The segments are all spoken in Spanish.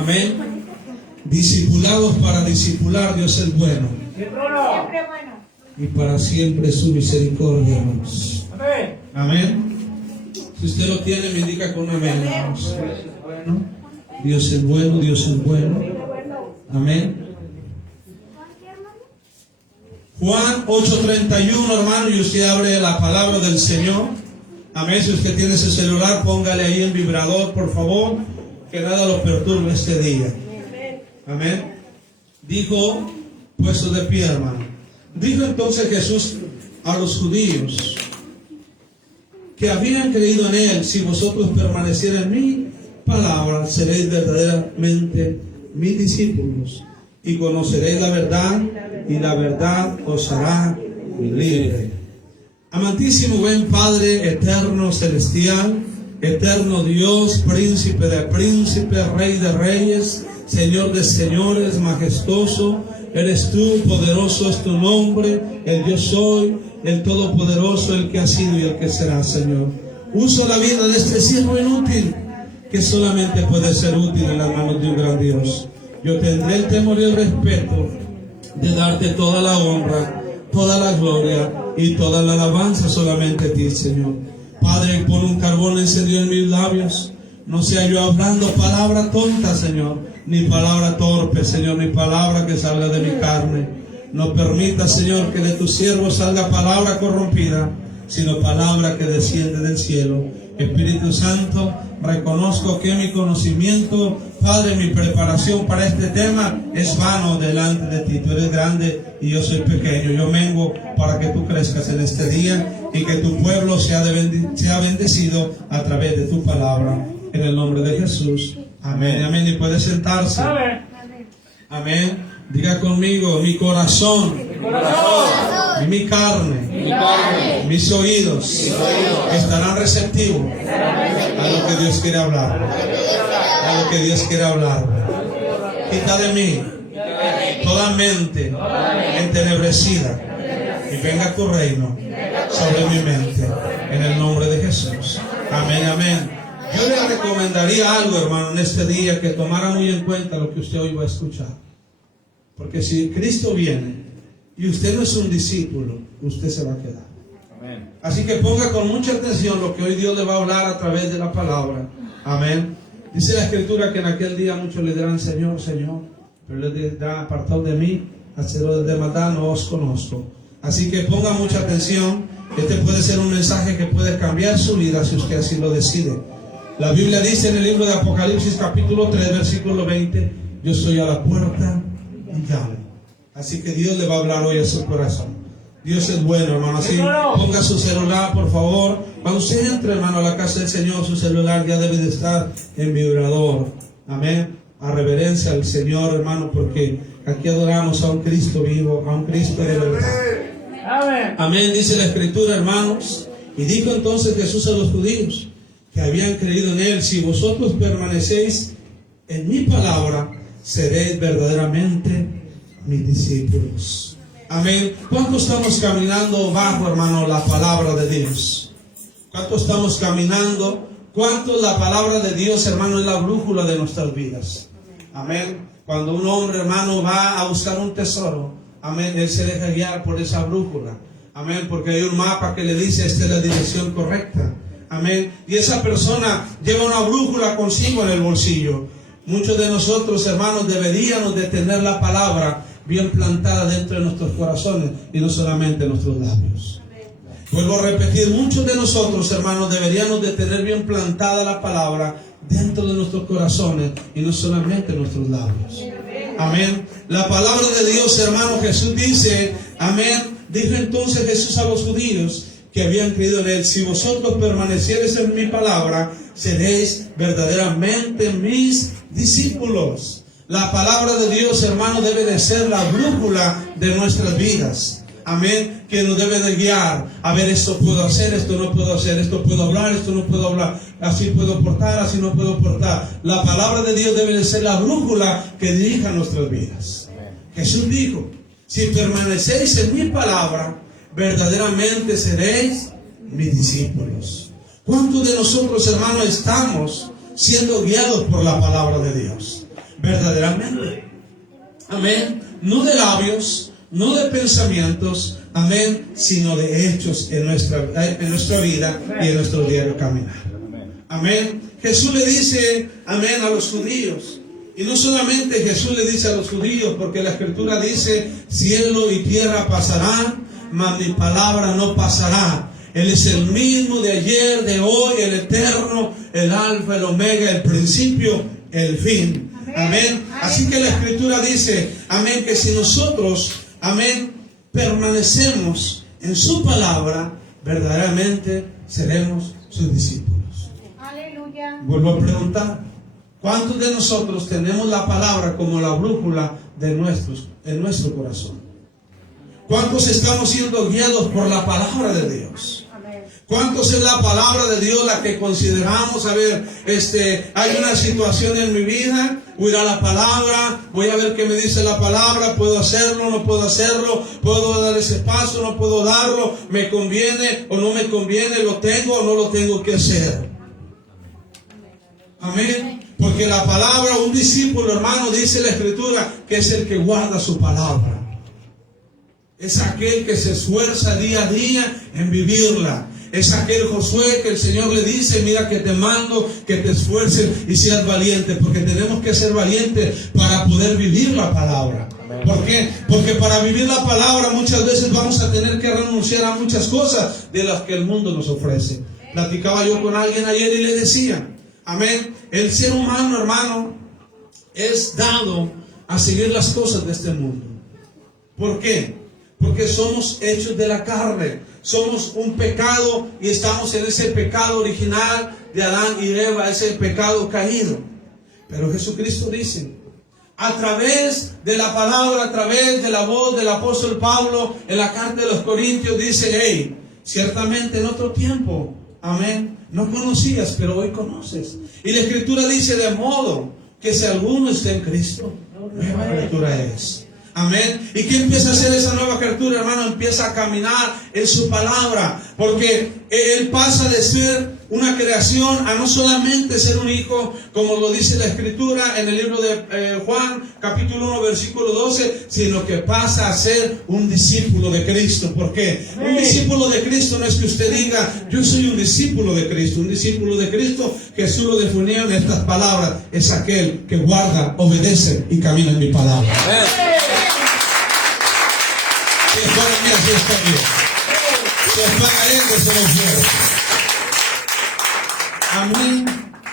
Amén. Discipulados para discipular, Dios es bueno. Siempre bueno. Y para siempre su misericordia, hermanos. Amén. Amén. Si usted lo tiene, me indica con un amén, hermanos. Dios es bueno, Dios es bueno. Amén. Juan 8:31, hermano, y usted abre la palabra del Señor. Amén. Si usted tiene ese celular, póngale ahí en vibrador, por favor, que nada lo perturbe este día. Amén. Dijo, puesto de pie, hermano. Dijo entonces Jesús a los judíos que habían creído en Él: si vosotros permaneciereis en mi palabra, seréis verdaderamente mis discípulos, y conoceréis la verdad, y la verdad os hará libre. Amantísimo, buen Padre, eterno, celestial, eterno Dios, príncipe de príncipes, rey de reyes, Señor de señores, majestuoso, eres tú, poderoso es tu nombre, el yo soy, el todopoderoso, el que ha sido y el que será, Señor. Uso la vida de este siervo inútil, que solamente puede ser útil en las manos de un gran Dios. Yo tendré el temor y el respeto de darte toda la honra, toda la gloria y toda la alabanza solamente a ti, Señor. Padre, pon un carbón encendido en mis labios. No sea yo hablando palabra tonta, Señor, ni palabra torpe, Señor, ni palabra que salga de mi carne. No permita, Señor, que de tu siervo salga palabra corrompida, sino palabra que desciende del cielo. Espíritu Santo, reconozco que mi conocimiento, Padre, mi preparación para este tema es vano delante de ti. Tú eres grande y yo soy pequeño. Yo vengo para que tú crezcas en este día y que tu pueblo sea bendecido a través de tu palabra. En el nombre de Jesús. Amén. Amén. Y puede sentarse. Amén. Amén. Diga conmigo: mi corazón, y mi carne, mis oídos estarán receptivos a lo que Dios quiere hablar. A lo que Dios quiere hablar. Quita de mí toda mente entenebrecida y venga tu reino sobre mi mente. En el nombre de Jesús. Amén, amén. Yo le recomendaría algo, hermano, en este día, que tomara muy en cuenta lo que usted hoy va a escuchar. Porque si Cristo viene y usted no es un discípulo, usted se va a quedar. Amén. Así que ponga con mucha atención lo que hoy Dios le va a hablar a través de la palabra. Amén. Dice la Escritura que en aquel día muchos le dirán: Señor, Señor, pero le dirá: apartad de mí, hacedores de maldad, no os conozco. Así que ponga mucha atención. Este puede ser un mensaje que puede cambiar su vida si usted así lo decide. La Biblia dice en el libro de Apocalipsis capítulo 3 versículo 20: yo soy a la puerta y llamo. Así que Dios le va a hablar hoy a su corazón. Dios es bueno, hermano. Así ponga su celular, por favor. Cuando usted entre, hermano, a la casa del Señor, su celular ya debe de estar en vibrador. Amén. A reverencia al Señor, hermano, porque aquí adoramos a un Cristo vivo, a un Cristo de verdad. Amén. Amén. Dice la Escritura, hermanos. Y dijo entonces Jesús a los judíos que habían creído en Él: si vosotros permanecéis en mi palabra, seréis verdaderamente mis discípulos. Amén. ¿Cuánto estamos caminando bajo, hermano, la palabra de Dios? ¿Cuánto estamos caminando? ¿Cuánto la palabra de Dios, hermano, es la brújula de nuestras vidas? Amén. Cuando un hombre, hermano, va a buscar un tesoro, amén, él se deja guiar por esa brújula. Amén. Porque hay un mapa que le dice: esta es la dirección correcta. Amén. Y esa persona lleva una brújula consigo en el bolsillo. Muchos de nosotros, hermanos, deberíamos de tener la palabra bien plantada dentro de nuestros corazones y no solamente en nuestros labios. Vuelvo a repetir: muchos de nosotros, hermanos, deberíamos de tener bien plantada la palabra dentro de nuestros corazones y no solamente en nuestros labios. Amén. La palabra de Dios, hermano, Jesús dice, amén, dijo entonces Jesús a los judíos que habían creído en Él: si vosotros permaneciereis en mi palabra, seréis verdaderamente mis discípulos. La palabra de Dios, hermano, debe de ser la brújula de nuestras vidas. Amén. Que nos debe de guiar. A ver, esto puedo hacer, esto no puedo hacer, esto puedo hablar, esto no puedo hablar, así puedo portar, así no puedo portar. La palabra de Dios debe de ser la brújula que dirija nuestras vidas. Jesús dijo: si permanecéis en mi palabra, verdaderamente seréis mis discípulos. ¿Cuántos de nosotros, hermanos, estamos siendo guiados por la palabra de Dios? verdaderamente. Amén. No de labios, no de pensamientos, amén, sino de hechos en nuestra vida y en nuestro diario caminar. Amén. Jesús le dice, amén, a los judíos. Y no solamente Jesús le dice a los judíos, porque la Escritura dice, cielo y tierra pasarán, mas mi palabra no pasará. Él es el mismo de ayer, de hoy, el eterno, el alfa, el omega, el principio, el fin. Amén. Así que la Escritura dice, amén, que si nosotros, amén, permanecemos en su palabra, verdaderamente seremos sus discípulos. Aleluya. Vuelvo a preguntar, ¿cuántos de nosotros tenemos la palabra como la brújula de en nuestro corazón? ¿Cuántos estamos siendo guiados por la palabra de Dios? ¿Cuántos es la palabra de Dios la que consideramos? A ver, hay una situación en mi vida, voy a ir a la palabra, voy a ver qué me dice la palabra, puedo hacerlo, no puedo hacerlo, puedo dar ese paso, no puedo darlo, me conviene o no me conviene, lo tengo o no lo tengo que hacer. Amén. Porque la palabra, un discípulo, hermano, dice la Escritura, que es el que guarda su palabra. Es aquel que se esfuerza día a día en vivirla. Es aquel Josué que el Señor le dice, mira que te mando que te esfuerces y seas valiente, porque tenemos que ser valientes para poder vivir la palabra. ¿Por qué? Porque para vivir la palabra muchas veces vamos a tener que renunciar a muchas cosas de las que el mundo nos ofrece. Platicaba yo con alguien ayer y le decía, amén, el ser humano, hermano, es dado a seguir las cosas de este mundo. ¿Por qué? Porque somos hechos de la carne. Somos un pecado y estamos en ese pecado original de Adán y Eva, ese pecado caído. Pero Jesucristo dice, a través de la palabra, a través de la voz del apóstol Pablo, en la carta de los Corintios dice, hey, ciertamente en otro tiempo, amén, no conocías, pero hoy conoces. Y la Escritura dice, de modo que si alguno está en Cristo, nueva criatura es. Amén. ¿Y qué empieza a hacer esa nueva criatura, hermano? Empieza a caminar en su palabra. Porque él pasa de ser una creación a no solamente ser un hijo, como lo dice la Escritura en el libro de Juan, capítulo 1, versículo 12, sino que pasa a ser un discípulo de Cristo. ¿Por qué? Un discípulo de Cristo no es que usted diga, yo soy un discípulo de Cristo. Un discípulo de Cristo, Jesús lo definió en estas palabras, es aquel que guarda, obedece y camina en mi palabra. Se está cayendo los cielos. Amén.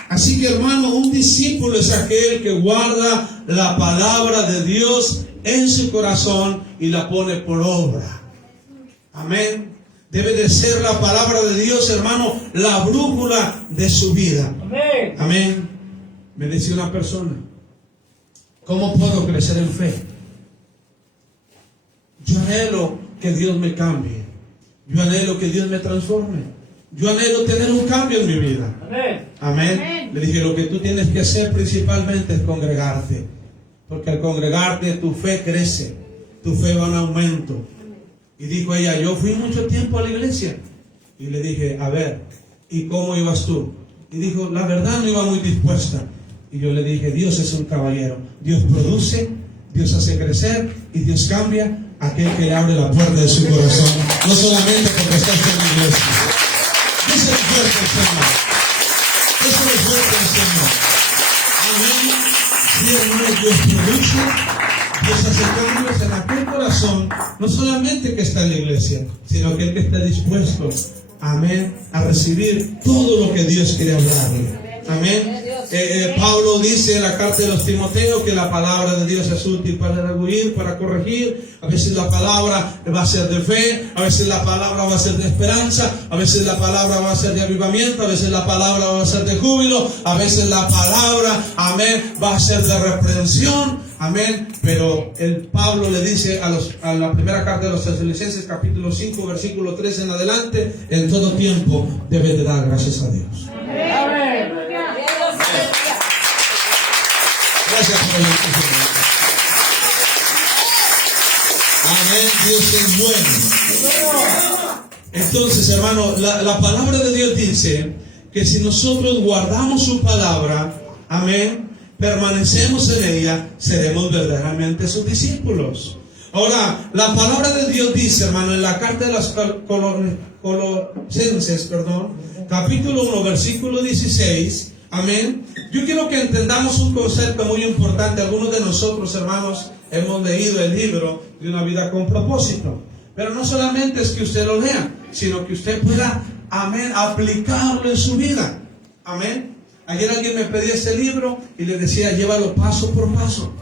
Así que, hermano, un discípulo es aquel que guarda la palabra de Dios en su corazón y la pone por obra. Amén. Debe de ser la palabra de Dios, hermano, la brújula de su vida. Amén. Amén. Me decía una persona, ¿cómo puedo crecer en fe? Yo anhelo que Dios me cambie. Yo anhelo que Dios me transforme. Yo anhelo tener un cambio en mi vida. Amén. Amén. Amén. Le dije, lo que tú tienes que hacer principalmente es congregarte. Porque al congregarte tu fe crece. Tu fe va en aumento. Y dijo ella, yo fui mucho tiempo a la iglesia. Y le dije, a ver, ¿y cómo ibas tú? Y dijo, la verdad no iba muy dispuesta. Y yo le dije, Dios es un caballero. Dios produce, Dios hace crecer y Dios cambia aquel que le abre la puerta de su corazón, no solamente porque está en la iglesia. Eso es fuerte el Señor. Eso es fuerte el Señor. Amén. Si hermano, Dios produce, Dios hace cambios en aquel corazón, no solamente que está en la iglesia, sino aquel que está dispuesto, amén, a recibir todo lo que Dios quiere hablarle. Amén. Pablo dice en la carta de los Timoteos que la palabra de Dios es útil para redarguir, para corregir. A veces la palabra va a ser de fe, a veces la palabra va a ser de esperanza, a veces la palabra va a ser de avivamiento, a veces la palabra va a ser de júbilo, a veces la palabra, amén, va a ser de reprensión, amén. Pero el Pablo le dice a la primera carta de los Tesalonicenses, capítulo 5, versículo 3 en adelante, en todo tiempo debe de dar gracias a Dios. Amén. Gracias por el Señor. Amén. Dios es bueno. Entonces, hermano, la palabra de Dios dice que si nosotros guardamos su palabra, amén, permanecemos en ella, seremos verdaderamente sus discípulos. Ahora, la palabra de Dios dice, hermano, en la carta de los Colosenses, capítulo 1, versículo 16, amén. Yo quiero que entendamos un concepto muy importante. Algunos de nosotros, hermanos, hemos leído el libro de una vida con propósito. Pero no solamente es que usted lo lea, sino que usted pueda, amén, aplicarlo en su vida. Amén. Ayer alguien me pedía este libro y le decía, llévalo paso por paso.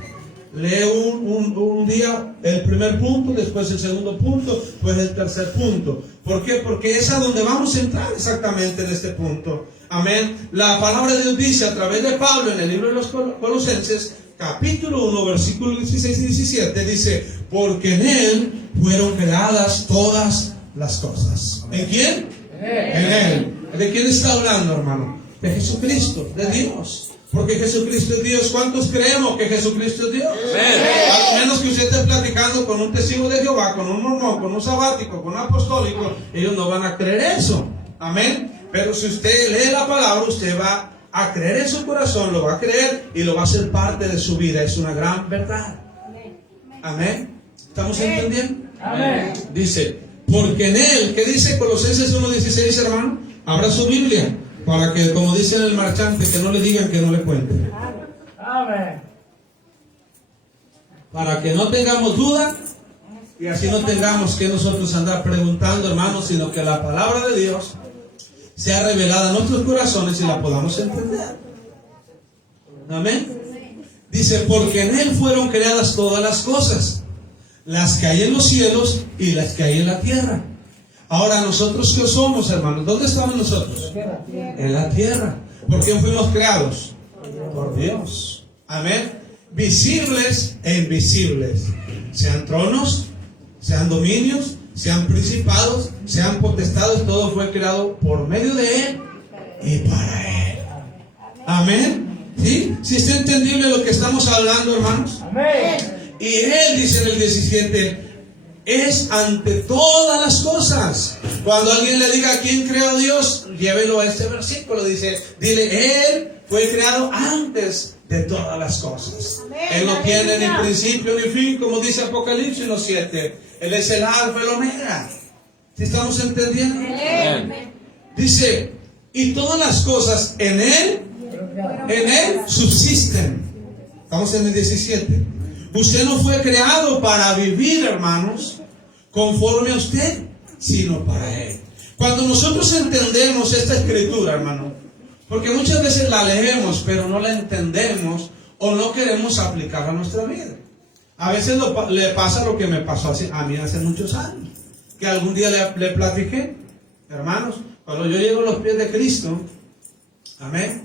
Lee un día el primer punto, después el segundo punto, después el tercer punto. ¿Por qué? Porque es a donde vamos a entrar exactamente en este punto. Amén. La palabra de Dios dice a través de Pablo en el libro de los Colosenses, capítulo 1, versículos 16 y 17, dice, porque en Él fueron creadas todas las cosas. ¿En quién? En Él. ¿De quién está hablando, hermano? De Jesucristo, de Dios. Porque Jesucristo es Dios. ¿Cuántos creemos que Jesucristo es Dios? A lo menos que usted esté platicando con un testigo de Jehová, con un mormón, con un sabático, con un apostólico, ellos no van a creer eso. Amén. Pero si usted lee la palabra, usted va a creer en su corazón, lo va a creer y lo va a hacer parte de su vida. Es una gran verdad. Amén. ¿Estamos entendiendo? Amén. Dice, porque en Él, ¿qué dice Colosenses 1:16, hermano? Abra su Biblia, para que, como dice el marchante, que no le digan que no le cuenten. Amén. Para que no tengamos duda y así no tengamos que nosotros andar preguntando, hermanos, sino que la palabra de Dios sea revelada en nuestros corazones y la podamos entender. Amén. Dice, porque en Él fueron creadas todas las cosas, las que hay en los cielos y las que hay en la tierra. Ahora, ¿nosotros qué somos, hermanos? ¿Dónde estamos nosotros? En la tierra. ¿Por quién fuimos creados? Por Dios. Amén. Visibles e invisibles. Sean tronos, sean dominios, sean principados, sean potestades, todo fue creado por medio de Él y para Él. Amén. ¿Sí? ¿Sí está entendible lo que estamos hablando, hermanos? Amén. Y Él dice en el 17, es ante todas las cosas. Cuando alguien le diga quién creó Dios, llévelo a este versículo. Dice, dile, Él fue creado antes de todas las cosas. Él no tiene ni principio ni fin, como dice Apocalipsis 1:7. Él es el alfa y el omega. ¿Sí estamos entendiendo? Dice, y todas las cosas en Él subsisten. Estamos en el 17. Usted no fue creado para vivir, hermanos, conforme a usted, sino para Él. Cuando nosotros entendemos esta escritura, hermano, porque muchas veces la leemos, pero no la entendemos o no queremos aplicarla a nuestra vida. A veces le pasa lo que me pasó a mí hace muchos años, que algún día le platiqué, hermanos, cuando yo llego a los pies de Cristo, amén,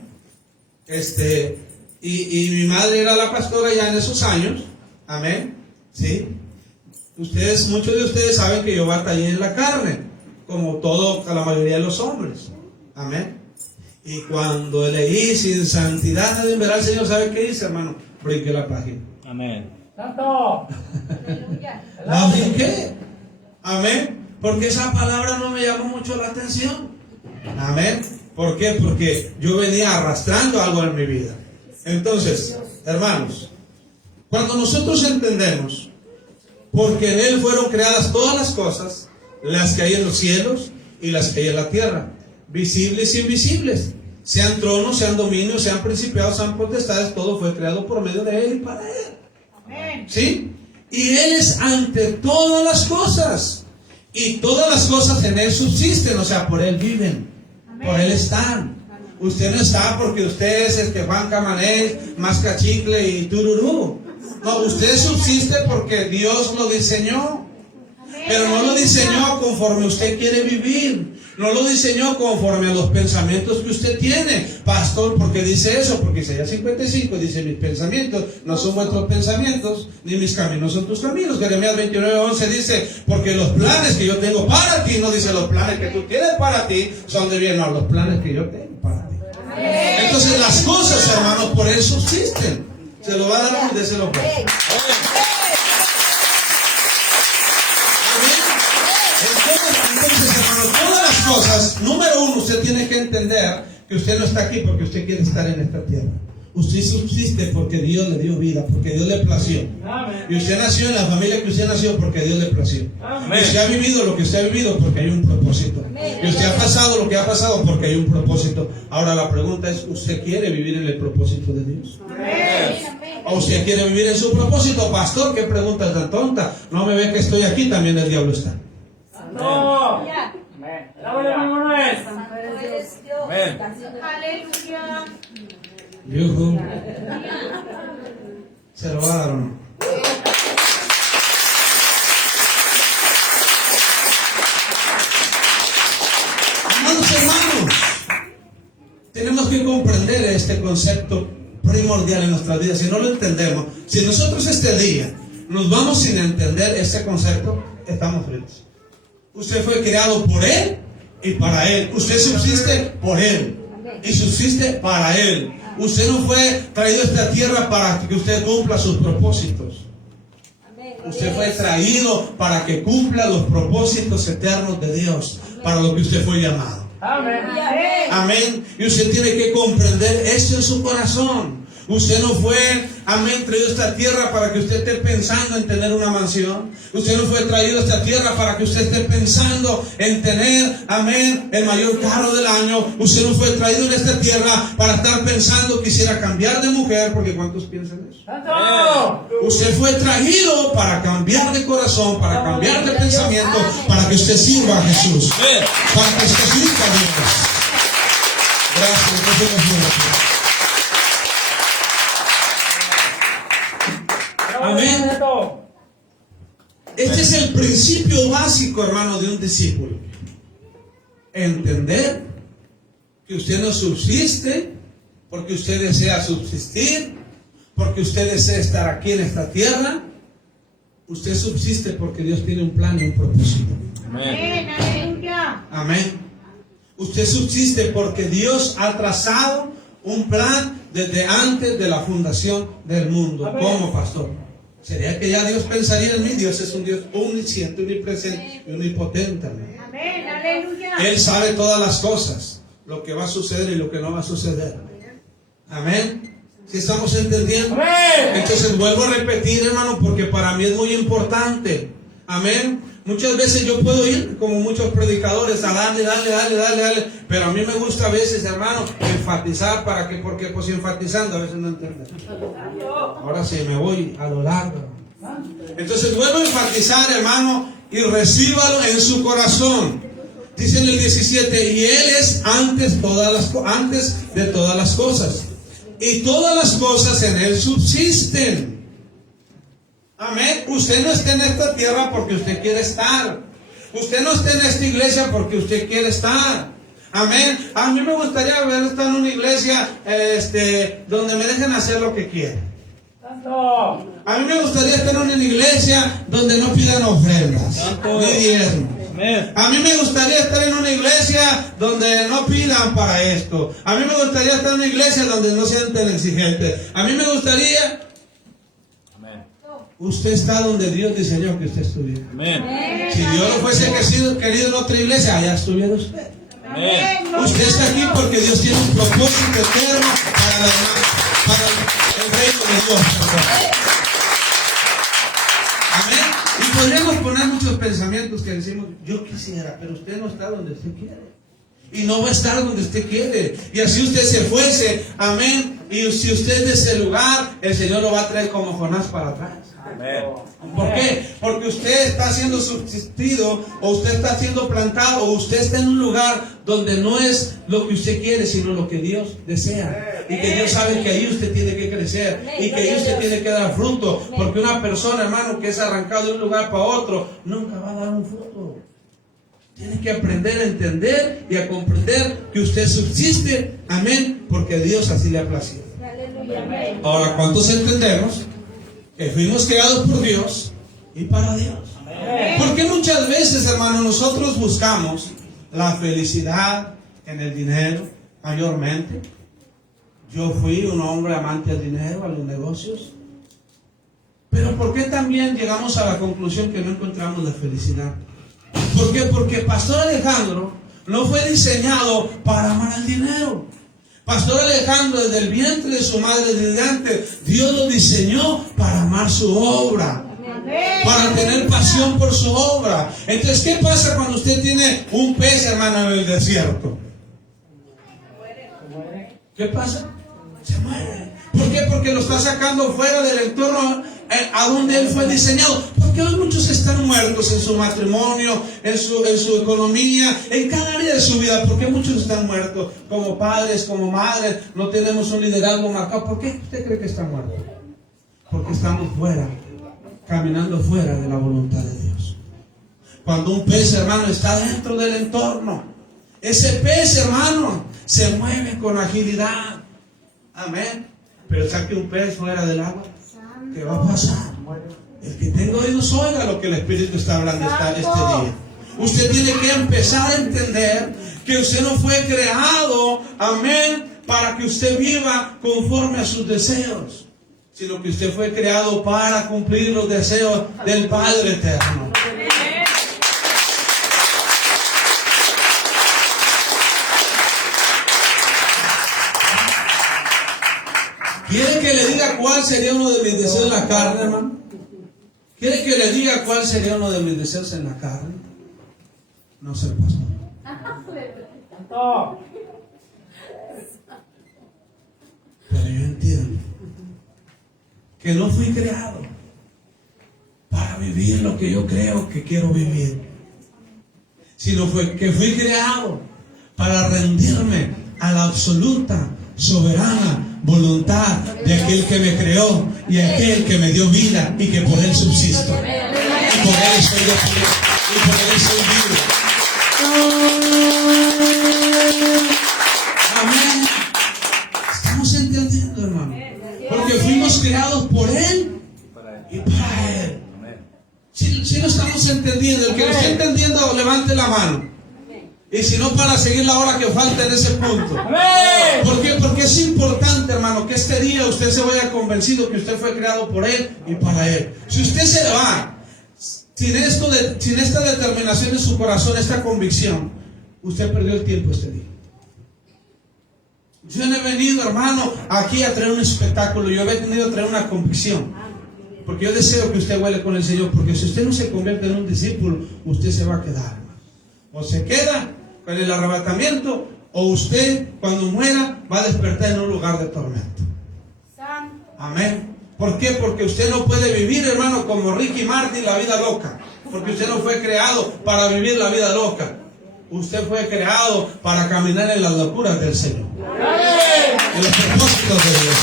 y mi madre era la pastora ya en esos años, amén, sí. Muchos de ustedes saben que yo batallé en la carne, como la mayoría de los hombres, amén. Y cuando leí sin santidad nadie verá al Señor, ¿sabe qué hice, hermano? Brinqué la página. Amén. Santo. La brinqué, amén, porque esa palabra no me llamó mucho la atención, amén. ¿Por qué? Porque yo venía arrastrando algo en mi vida. Entonces, hermanos, cuando nosotros entendemos, porque en Él fueron creadas todas las cosas, las que hay en los cielos y las que hay en la tierra, visibles e invisibles, sean tronos, sean dominios, sean principados, sean potestades, todo fue creado por medio de Él y para Él. Amén. ¿Sí? Y Él es ante todas las cosas, y todas las cosas en Él subsisten, o sea, por Él viven, por Él están. Usted no está porque usted es Juan Camanés, masca chicle y tururú. No, usted subsiste porque Dios lo diseñó. Pero no lo diseñó conforme usted quiere vivir. No lo diseñó conforme a los pensamientos que usted tiene. Pastor, ¿por qué dice eso? Porque Isaías 55 dice, mis pensamientos no son vuestros pensamientos, ni mis caminos son tus caminos. Jeremías 29:11 dice, porque los planes que yo tengo para ti, no dice los planes que tú tienes para ti, son de bien, no, los planes que yo tengo para ti. Entonces las cosas, hermanos, por eso subsisten. Se lo va a dar, déselo. Entonces, hermanos, todas las cosas, número uno, usted tiene que entender que usted no está aquí porque usted quiere estar en esta tierra. Usted subsiste porque Dios le dio vida, porque Dios le plació. Amén. Y usted nació en la familia que usted nació porque Dios le plació. Amén. Y usted ha vivido lo que usted ha vivido porque hay un propósito. Y usted ha pasado lo que ha pasado porque hay un propósito. Ahora la pregunta es, ¿usted quiere vivir en el propósito de Dios? ¿O usted quiere vivir en su propósito? Pastor, ¿qué pregunta tan tonta? No me ve que estoy aquí, también el diablo está. No. Amén. Alabado hermano Manuel. Amén. Aleluya. Yujú. Se lo va a dar o no. Hermanos, tenemos que comprender este concepto primordial en nuestras vidas. Si no lo entendemos, si nosotros este día nos vamos sin entender este concepto, estamos fritos. Usted fue creado por Él y para Él. Usted subsiste por Él y subsiste para Él. Usted no fue traído a esta tierra para que usted cumpla sus propósitos. Usted fue traído para que cumpla los propósitos eternos de Dios, para lo que usted fue llamado. Amén. Amén. Y usted tiene que comprender esto en su corazón. Usted no fue, amén, traído a esta tierra para que usted esté pensando en tener una mansión. Usted no fue traído a esta tierra para que usted esté pensando en tener, amén, el mayor carro del año. Usted no fue traído en esta tierra para estar pensando quisiera cambiar de mujer, porque ¿cuántos piensan eso? ¡Santo! Usted fue traído para cambiar de corazón, para cambiar de pensamiento, para que usted sirva a Jesús, para que usted sirva a Dios. Gracias, que Dios nos bendiga. Amén. Este es el principio básico, hermano, de un discípulo. Entender que usted no subsiste porque usted desea subsistir, porque usted desea estar aquí en esta tierra. Usted subsiste porque Dios tiene un plan y un propósito. Amén. Aleluya. Amén. Usted subsiste porque Dios ha trazado un plan desde antes de la fundación del mundo. Amén. ¿Cómo, pastor? ¿Sería que ya Dios pensaría en mí? Dios es un Dios omnisciente, omnipresente y omnipotente. Amén. Amén. Aleluya. Él sabe todas las cosas, lo que va a suceder y lo que no va a suceder. Amén. ¿Sí estamos entendiendo? Amén. Entonces vuelvo a repetir, hermano, porque para mí es muy importante. Amén. Muchas veces yo puedo ir como muchos predicadores a darle, pero a mí me gusta a veces, hermano, enfatizar porque pues enfatizando a veces no entienden. Ahora sí me voy a lo largo. Entonces vuelvo a enfatizar, hermano, y recíbalo en su corazón. Dice en el 17, y Él es antes de todas las cosas, y todas las cosas en Él subsisten. Amén. Usted no está en esta tierra porque usted quiere estar. Usted no está en esta iglesia porque usted quiere estar. Amén. A mí me gustaría haber estado en una iglesia donde me dejen hacer lo que quiera. ¡Santo! A mí me gustaría estar en una iglesia donde no pidan ofrendas ni diezmos. A mí me gustaría estar en una iglesia donde no pidan para esto. A mí me gustaría estar en una iglesia donde no sean tan exigentes. A mí me gustaría... Usted está donde Dios diseñó que usted estuviera. Amén. Si Dios no fuese querido en otra iglesia, allá estuviera usted. Amén. Usted está aquí porque Dios tiene un propósito eterno para el reino de Dios. Amén. Y podríamos poner muchos pensamientos que decimos, yo quisiera, pero usted no está donde usted quiere. Y no va a estar donde usted quiere. Y así usted se fuese, amén. Y si usted es de ese lugar, el Señor lo va a traer como Jonás para atrás. Amén. ¿Por qué? Porque usted está siendo subsistido, o usted está siendo plantado, o usted está en un lugar donde no es lo que usted quiere, sino lo que Dios desea. Y que Dios sabe que ahí usted tiene que crecer, y que ahí usted tiene que dar fruto. Porque una persona, hermano, que es arrancado de un lugar para otro, nunca va a dar un fruto. Tiene que aprender a entender y a comprender que usted subsiste, amén, porque Dios así le ha placido. Ahora, ¿cuántos entendemos que fuimos creados por Dios y para Dios? Porque muchas veces, hermano, nosotros buscamos la felicidad en el dinero, mayormente. Yo fui un hombre amante del dinero, a los negocios. Pero ¿por qué también llegamos a la conclusión que no encontramos la felicidad? ¿Por qué? Porque Pastor Alejandro no fue diseñado para amar el dinero. Pastor Alejandro, desde el vientre de su madre desde antes, Dios lo diseñó para amar su obra, para tener pasión por su obra. Entonces, ¿qué pasa cuando usted tiene un pez, hermano, en el desierto? ¿Qué pasa? Se muere. ¿Por qué? Porque lo está sacando fuera del entorno a donde él fue diseñado. Porque hoy muchos están muertos en su matrimonio, en su economía, en cada área de su vida. ¿Por qué muchos están muertos? Como padres, como madres, no tenemos un liderazgo marcado. ¿Por qué usted cree que están muertos? Porque estamos fuera, caminando fuera de la voluntad de Dios. Cuando un pez, hermano, está dentro del entorno, ese pez, hermano, se mueve con agilidad. Amén. Pero saque un pez fuera del agua, ¿qué va a pasar? El que tenga oídos oiga lo que el Espíritu está hablando este día. Usted tiene que empezar a entender que usted no fue creado, amén, para que usted viva conforme a sus deseos, sino que usted fue creado para cumplir los deseos del Padre eterno. ¿Quiere que le diga cuál sería uno de mis deseos en la carne, hermano? ¿Quiere que le diga cuál sería uno de mis deseos en la carne? No ser pastor. Santo. Pero yo entiendo que no fui creado para vivir lo que yo creo que quiero vivir, sino que fui creado para rendirme a la absoluta, soberana voluntad de aquel que me creó y aquel que me dio vida y que por él subsisto. Y por él soy de pie, y por él soy vivo. Amén. Estamos entendiendo, hermano. Porque fuimos creados por él y para él. Si lo estamos entendiendo, el que lo esté entendiendo, levante la mano. Y si no, para seguir la hora que falta en ese punto. ¿Por qué? Porque es importante, hermano, que este día usted se vaya convencido que usted fue creado por él y para él. Si usted se va sin esta determinación en su corazón, esta convicción, usted perdió el tiempo este día. Yo no he venido, hermano, aquí a traer un espectáculo. Yo he venido a traer una convicción. Porque yo deseo que usted huele con el Señor. Porque si usted no se convierte en un discípulo, usted se va a quedar, hermano. O se queda con el arrebatamiento, o usted cuando muera va a despertar en un lugar de tormento. Amén. ¿Por qué? Porque usted no puede vivir, hermano, como Ricky Martin, la vida loca. Porque usted no fue creado para vivir la vida loca. Usted fue creado para caminar en las locuras del Señor, en los propósitos de Dios.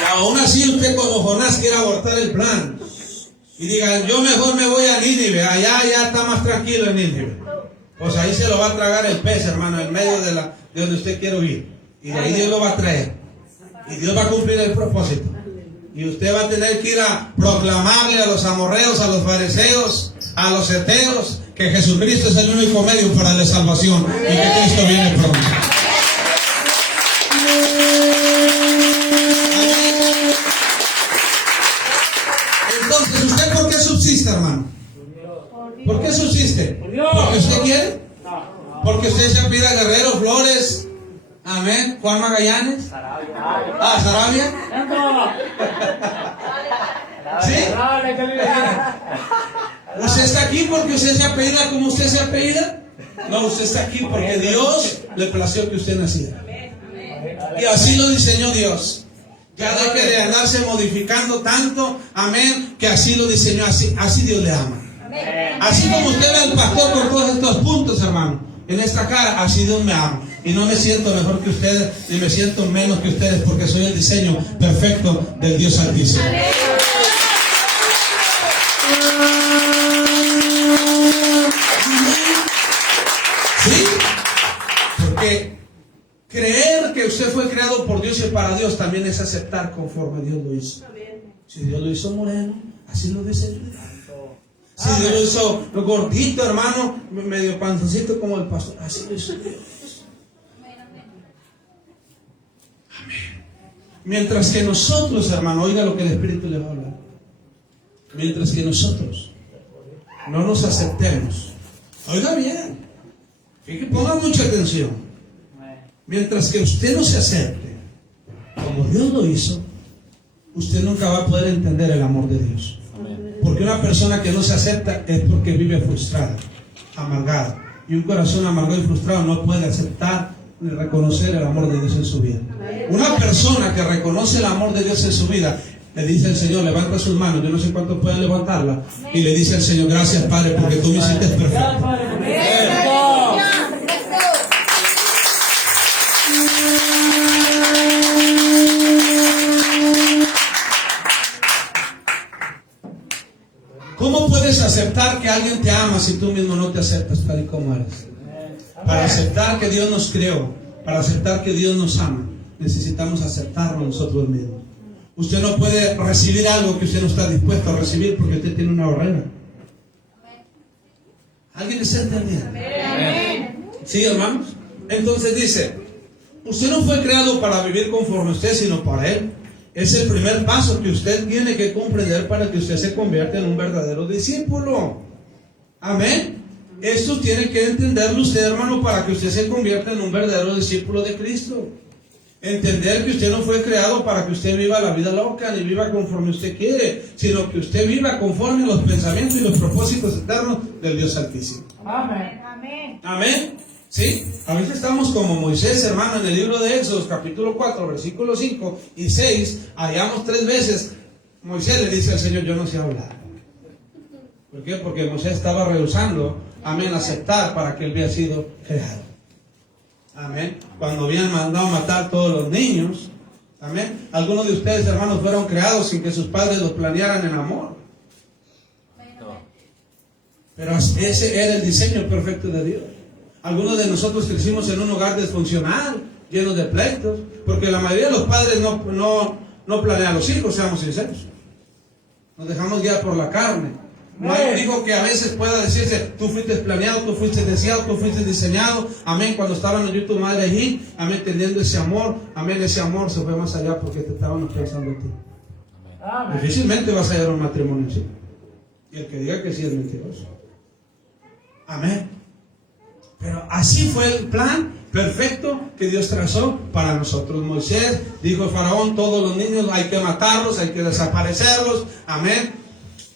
Y aún así usted, como Jonás, quiere abortar el plan y diga: yo mejor me voy a Nínive, allá ya está más tranquilo en Nínive. Pues ahí se lo va a tragar el pez, hermano, en medio de donde usted quiere huir. Y de ahí Dios lo va a traer. Y Dios va a cumplir el propósito. Y usted va a tener que ir a proclamarle a los amorreos, a los fariseos, a los heteos, que Jesucristo es el único medio para la salvación y que Cristo viene pronto. Entonces, ¿usted por qué subsiste, hermano? ¿Por qué subsiste? ¿Porque usted quiere? ¿Porque usted se pida Guerrero, Flores, amén, Juan Magallanes? Sarabia. ¿Sí? ¿Usted está aquí porque usted se apellida como usted se apellida? No, usted está aquí porque Dios le plació que usted naciera. Y así lo diseñó Dios. Ya deje de andarse modificando tanto, amén, que así lo diseñó, así Dios le ama. Así como usted ve al pastor con todos estos puntos, hermano, en esta cara, así Dios me ama. Y no me siento mejor que ustedes, ni me siento menos que ustedes, porque soy el diseño perfecto del Dios Altísimo. ¿Sí? Porque creer que usted fue creado por Dios y para Dios también es aceptar conforme Dios lo hizo. Si Dios lo hizo moreno, así lo diseñó. Si Dios lo hizo gordito, hermano, medio panzoncito como el pastor, así lo hizo Dios. Amén. Mientras que nosotros, hermano, oiga lo que el Espíritu le va a hablar. Mientras que nosotros no nos aceptemos. Oiga bien, ponga mucha atención. Mientras que usted no se acepte como Dios lo hizo, usted nunca va a poder entender el amor de Dios. Porque una persona que no se acepta es porque vive frustrada, amargada. Y un corazón amargado y frustrado no puede aceptar ni reconocer el amor de Dios en su vida. Una persona que reconoce el amor de Dios en su vida, le dice al Señor, levanta sus manos, yo no sé cuántos pueden levantarla, y le dice al Señor, gracias Padre, porque tú me hiciste perfecto. ¿Cómo puedes aceptar que alguien te ama si tú mismo no te aceptas tal y como eres? Para aceptar que Dios nos creó, para aceptar que Dios nos ama, necesitamos aceptarlo nosotros mismos. Usted no puede recibir algo que usted no está dispuesto a recibir porque usted tiene una barrera. ¿Alguien está entendiendo? ¿Sí, hermanos? Entonces dice, usted no fue creado para vivir conforme a usted, sino para Él. Es el primer paso que usted tiene que comprender para que usted se convierta en un verdadero discípulo. Amén. Esto tiene que entenderlo usted, hermano, para que usted se convierta en un verdadero discípulo de Cristo. Entender que usted no fue creado para que usted viva la vida loca, ni viva conforme usted quiere, sino que usted viva conforme a los pensamientos y los propósitos eternos del Dios Altísimo. Amén. Amén. Amén. ¿Sí? A veces estamos como Moisés, hermano, en el libro de Éxodo, capítulo 4, versículos 5 y 6, hallamos 3 veces, Moisés le dice al Señor, yo no sé hablar. ¿Por qué? Porque Moisés estaba rehusando, amén, aceptar para que él había sido creado. Amén. Cuando habían mandado matar todos los niños, amén. Algunos de ustedes, hermanos, fueron creados sin que sus padres los planearan en amor. Pero ese era el diseño perfecto de Dios. Algunos de nosotros crecimos en un hogar disfuncional, lleno de pleitos, porque la mayoría de los padres no planean a los hijos, seamos sinceros. Nos dejamos guiar por la carne. No hay un hijo que a veces pueda decirse, tú fuiste planeado, tú fuiste deseado, tú fuiste diseñado. Amén, cuando estaban yo y tu madre allí, amén, teniendo ese amor, amén, ese amor se fue más allá porque te estaban pensando en ti. Amén. Difícilmente vas a hallar un matrimonio así. Y el que diga que sí es mentiroso. Amén. Pero así fue el plan perfecto que Dios trazó para nosotros. Moisés dijo al faraón, todos los niños hay que matarlos, hay que desaparecerlos. Amén.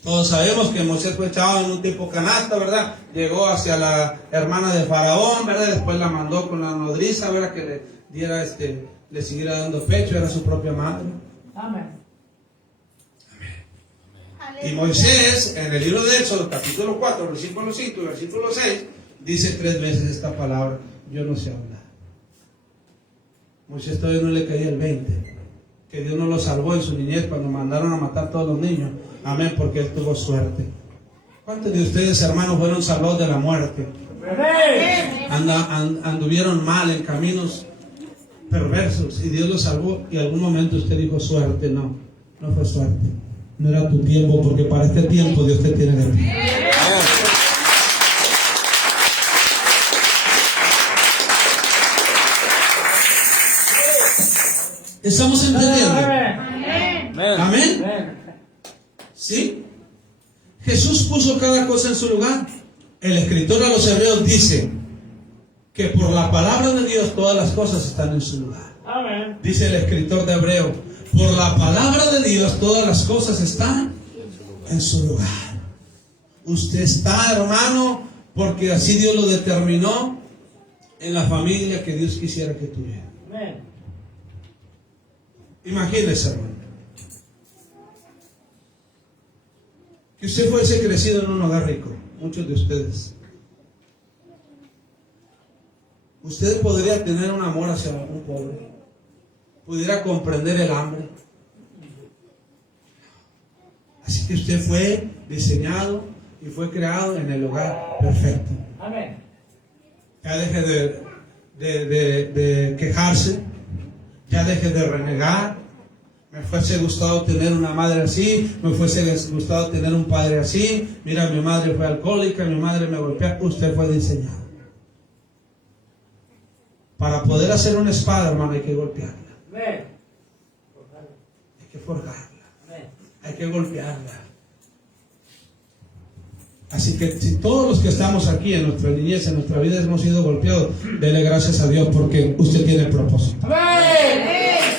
Todos sabemos que Moisés fue echado en un tipo canasta, ¿verdad? Llegó hacia la hermana de faraón, ¿verdad? Después la mandó con la nodriza, ¿verdad? Que le diera, le siguiera dando pecho, era su propia madre. Amén. Y Moisés, en el libro de Éxodo, capítulo 4, versículo 5 y versículo 6, dice 3 veces esta palabra, yo no sé hablar. Moisés todavía no le caía el 20, que Dios no lo salvó en su niñez cuando mandaron a matar a todos los niños. Amén, porque él tuvo suerte. ¿Cuántos de ustedes, hermanos, fueron salvados de la muerte? Anduvieron mal en caminos perversos y Dios los salvó, y en algún momento usted dijo suerte? No fue suerte. No era tu tiempo, porque para este tiempo Dios te tiene de ti. ¿Estamos entendiendo? Amén. Amén. ¿Sí? Jesús puso cada cosa en su lugar. El escritor a los Hebreos dice que por la palabra de Dios todas las cosas están en su lugar. Amén. Dice el escritor de Hebreo, por la palabra de Dios todas las cosas están en su lugar. Usted está, hermano, porque así Dios lo determinó en la familia que Dios quisiera que tuviera. Amén. Imagínese, hermano, que usted fuese crecido en un hogar rico, muchos de ustedes. Usted podría tener un amor hacia un pobre, pudiera comprender el hambre. Así que usted fue diseñado y fue creado en el hogar perfecto. Amén. Ya deje de quejarse, ya deje de renegar. Me fuese gustado tener una madre así, me fuese gustado tener un padre así. Mira, mi madre fue alcohólica, mi madre me golpea. Usted fue diseñado. Para poder hacer una espada, hermano, hay que golpearla. Amén. Hay que forjarla. Amén. Hay que golpearla. Así que si todos los que estamos aquí en nuestra niñez, en nuestra vida hemos sido golpeados, dele gracias a Dios porque usted tiene propósito. Amén.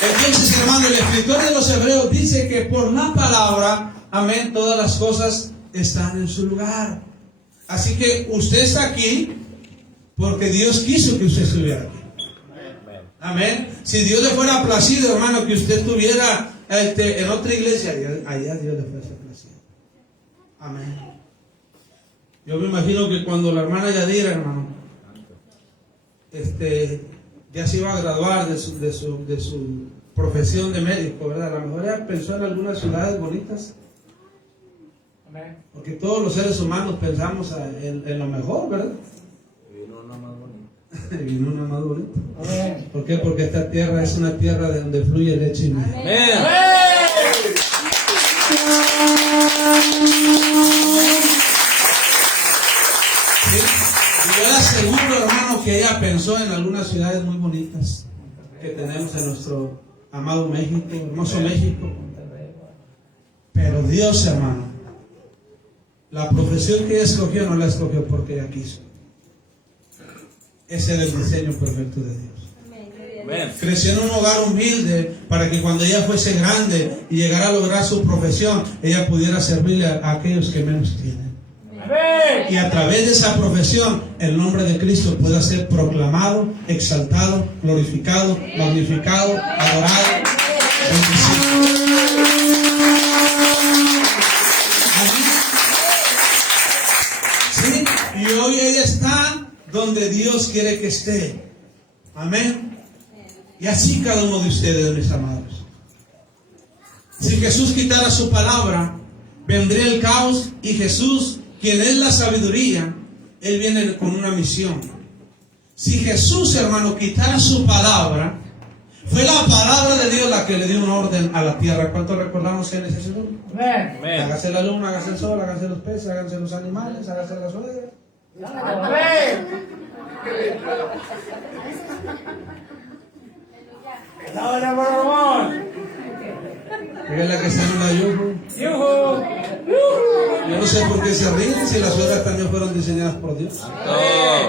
Entonces, hermano, el escritor de los Hebreos dice que por la palabra, amén, todas las cosas están en su lugar. Así que usted está aquí porque Dios quiso que usted estuviera aquí. Amén. Si Dios le fuera placido, hermano, que usted estuviera en otra iglesia, allá Dios le fuera placido. Amén. Yo me imagino que cuando la hermana Yadira, hermano, ya se iba a graduar de su profesión de médico, ¿verdad? A lo mejor ella pensó en algunas ciudades bonitas. Amén. Porque todos los seres humanos pensamos en lo mejor, ¿verdad? Y vino una más bonita. Y no una más bonita. Amén. ¿Por qué? Porque esta tierra es una tierra de donde fluye leche y miel. Amén. ¿Sí? Y yo le aseguro, hermano, que ella pensó en algunas ciudades muy bonitas que tenemos en nuestro amado México, hermoso México. Pero Dios, hermano, la profesión que ella escogió no la escogió porque ella quiso. Ese era el diseño perfecto de Dios. Amén. Creció en un hogar humilde para que cuando ella fuese grande y llegara a lograr su profesión, ella pudiera servirle a aquellos que menos tienen. Amén. Y a través de esa profesión, el nombre de Cristo pueda ser proclamado, exaltado, glorificado, magnificado, adorado, bendecido. ¿Sí? Y hoy ella está donde Dios quiere que esté. Amén. Y así cada uno de ustedes, mis amados. Si Jesús quitara su palabra, vendría el caos, y Jesús, quien es la sabiduría, Él viene con una misión. Si Jesús, hermano, quitara su palabra, fue la palabra de Dios la que le dio un orden a la tierra. ¿Cuánto recordamos Génesis 1? Amén. Amén. Hágase la luna, hágase el sol, hágase los peces, hágase los animales, hágase las ovejas. Amén. ¡Ahora, por favor! Dígale que está en la yugo. ¡Yujú! Yo no sé por qué se ríen si las ovejas también fueron diseñadas por Dios.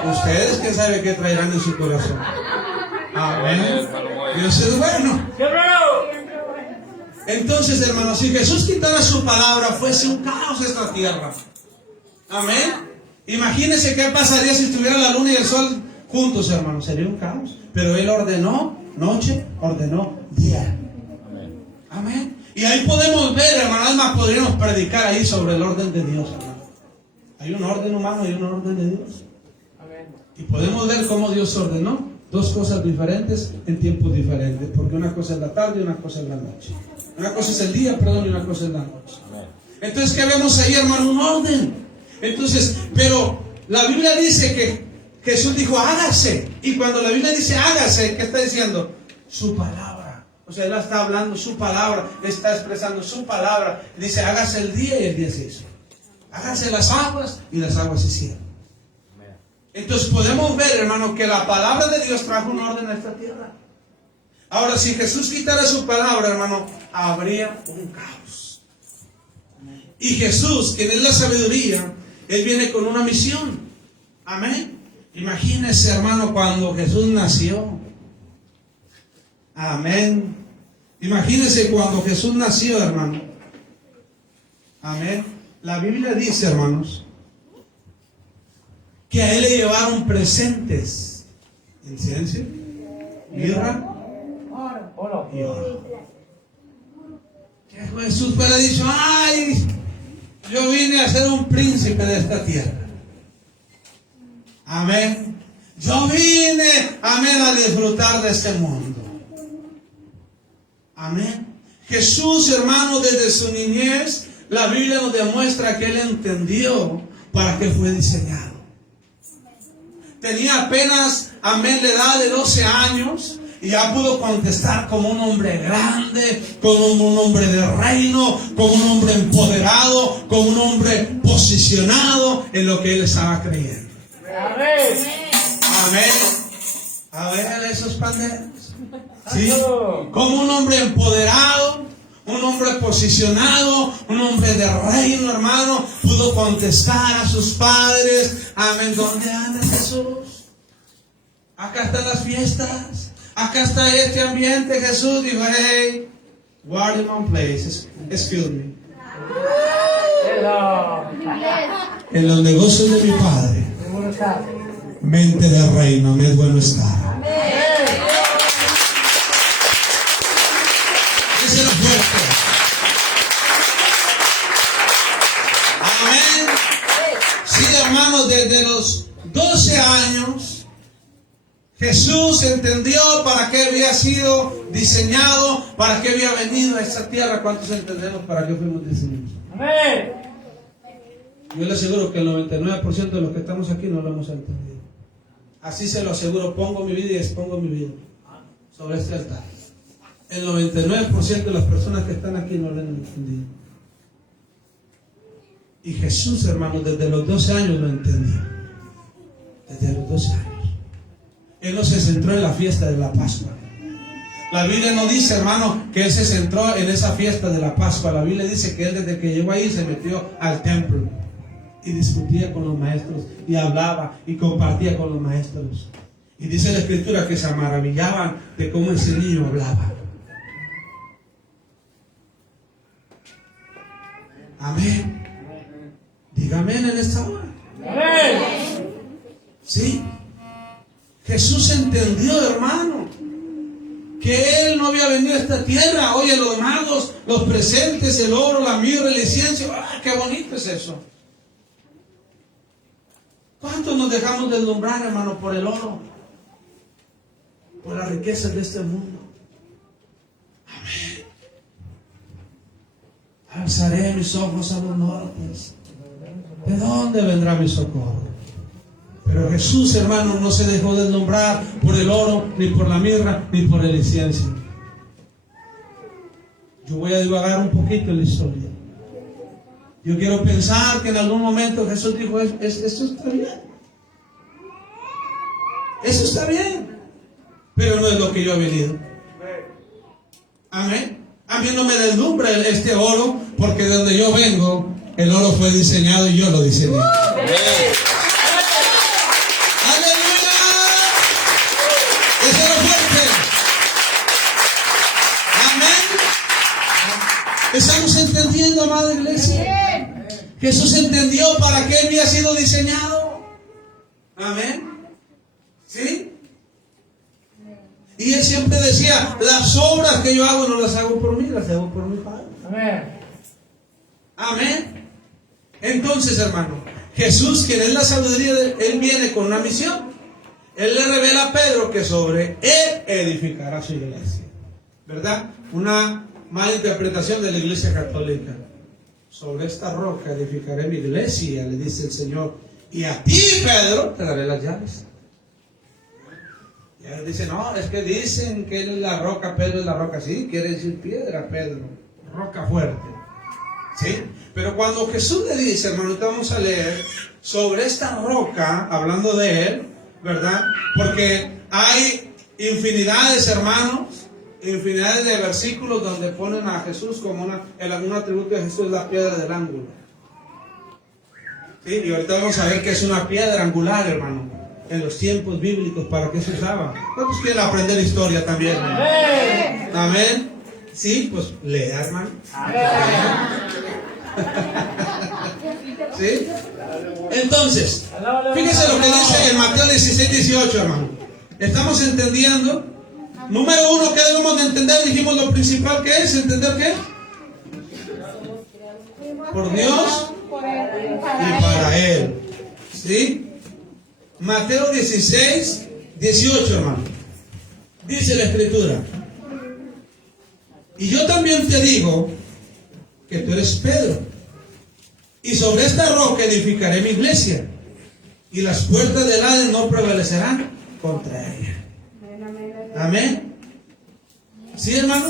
Ustedes, ¿quién sabe qué traerán en su corazón? Amén. Dios es bueno. ¡Siempre! Entonces, hermanos, si Jesús quitara su palabra, fuese un caos esta tierra. Amén. Imagínense qué pasaría si estuviera la luna y el sol juntos, hermanos. Sería un caos. Pero Él ordenó noche, ordenó día. Amén. Y ahí podemos ver, hermanos, más podríamos predicar ahí sobre el orden de Dios, hermano. Hay un orden humano y un orden de Dios. Amén. Y podemos ver cómo Dios ordenó dos cosas diferentes en tiempos diferentes. Porque una cosa es la tarde y una cosa es la noche. Una cosa es el día, perdón, y una cosa es la noche. Entonces, ¿qué vemos ahí, hermano? Un orden. Entonces, pero la Biblia dice que Jesús dijo, hágase. Y cuando la Biblia dice hágase, ¿qué está diciendo? Su palabra. O sea, Él está hablando su palabra, está expresando su palabra. Dice, hágase el día, y el día se hizo. Hágase las aguas, y las aguas se hicieron. Entonces podemos ver, hermano, que la palabra de Dios trajo un orden a esta tierra. Ahora, si Jesús quitara su palabra, hermano, habría un caos. Y Jesús, quien es la sabiduría, Él viene con una misión. Amén. Imagínese, hermano, cuando Jesús nació. Amén. Imagínese cuando Jesús nació, hermano. Amén. La Biblia dice, hermanos, que a Él le llevaron presentes: incienso, mirra Oro. y oro. Que Jesús fuera dicho, ay, yo vine a ser un príncipe de esta tierra. Amén. Yo vine, amén, a disfrutar de este mundo. Amén. Jesús, hermano, desde su niñez, la Biblia nos demuestra que Él entendió para qué fue diseñado. Tenía apenas, amén, la edad de 12 años y ya pudo contestar como un hombre grande, como un hombre de reino, como un hombre empoderado, como un hombre posicionado en lo que Él estaba creyendo. Amén. Amén. A ver esos panderos. ¿Sí? Como un hombre empoderado, un hombre posicionado, un hombre de reino, hermano, pudo contestar a sus padres. Amén. ¿Dónde anda Jesús? Acá están las fiestas. Acá está este ambiente. Jesús dijo, hey, what in my place? Excuse me. En los negocios de mi padre, mente de reino, me es bueno estar. Ese era fuerte. Amén. Sí, hermanos, desde los 12 años, Jesús entendió para qué había sido diseñado, para qué había venido a esta tierra. ¿Cuántos entendemos para qué fuimos diseñados? Amén. Yo le aseguro que el 99% de los que estamos aquí no lo hemos entendido. Así se lo aseguro, pongo mi vida y expongo mi vida sobre este altar. El 99% de las personas que están aquí no lo han entendido. Y Jesús, hermanos, desde los 12 años lo entendió. Desde los 12 años. Él no se centró en la fiesta de la Pascua. La Biblia no dice, hermano, que Él se centró en esa fiesta de la Pascua. La Biblia dice que Él desde que llegó ahí se metió al templo y discutía con los maestros y hablaba y compartía con los maestros. Y dice la Escritura que se maravillaban de cómo ese niño hablaba. Amén. Dígame en esta hora. Amén. Sí. Jesús entendió, hermano, que Él no había venido a esta tierra. Oye, los magos, los presentes, el oro, la mirra, el incienso. ¡Ah, qué bonito es eso! ¿Cuántos nos dejamos deslumbrar, hermano, por el oro? Por las riquezas de este mundo. Amén. Alzaré mis ojos a los nortes. ¿De dónde vendrá mi socorro? Pero Jesús, hermano, no se dejó deslumbrar por el oro, ni por la mirra, ni por el incienso. Yo voy a divagar un poquito en la historia. Yo quiero pensar que en algún momento Jesús dijo, esto está bien. Eso está bien. Pero no es lo que yo he venido. Amén. A mí no me deslumbra este oro, porque de donde yo vengo, el oro fue diseñado y yo lo diseñé. ¿Estamos entendiendo, amada iglesia? Jesús entendió para qué había sido diseñado. Amén. ¿Sí? Y Él siempre decía, las obras que yo hago no las hago por mí, las hago por mi Padre. Amén. Amén. Entonces, hermano, Jesús, quien es la sabiduría de Él, viene con una misión. Él le revela a Pedro que sobre Él edificará su iglesia. ¿Verdad? Una mala interpretación de la iglesia católica. Sobre esta roca edificaré mi iglesia, le dice el Señor. Y a ti, Pedro, te daré las llaves. Y él dice, no, es que dicen que él es la roca, Pedro es la roca. Sí, quiere decir piedra, Pedro. Roca fuerte. ¿Sí? Pero cuando Jesús le dice, hermano, vamos a leer sobre esta roca, hablando de Él, ¿verdad? Porque hay infinidades, hermanos, infinidades de versículos donde ponen a Jesús como un atributo de Jesús, la piedra del ángulo. ¿Sí? Y ahorita vamos a ver que es una piedra angular, hermano, en los tiempos bíblicos, ¿para qué se usaba? ¿Cuántos quieren aprender historia también? Amén. Amén. Sí, pues lea, hermano. ¿Sí? Entonces, fíjense lo que dice en Mateo 16:18, hermano. Estamos entendiendo. Número uno, ¿qué debemos de entender? Dijimos lo principal que es, ¿entender qué? Por Dios y para Él. ¿Sí? Mateo 16:18, hermano. Dice la Escritura. Y yo también te digo que tú eres Pedro, y sobre esta roca edificaré mi iglesia, y las puertas del Hades no prevalecerán contra ella. Amén. ¿Sí, hermano?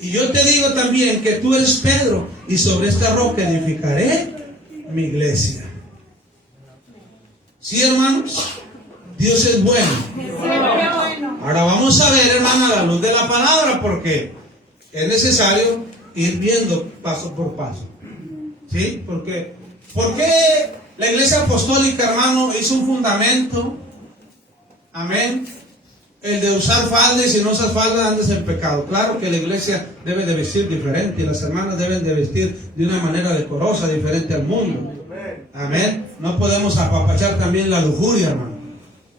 Y yo te digo también que tú eres Pedro, y sobre esta roca edificaré mi iglesia. ¿Sí, hermanos? Dios es bueno. Siempre bueno. Ahora vamos a ver, hermano, a la luz de la palabra, porque es necesario ir viendo paso por paso. ¿Sí? ¿Por qué la iglesia apostólica, hermano, hizo un fundamento? Amén. El de usar falda, y si no usas falda andas en pecado. Claro que la iglesia debe de vestir diferente y las hermanas deben de vestir de una manera decorosa, diferente al mundo. Amén. No podemos apapachar también la lujuria, hermano.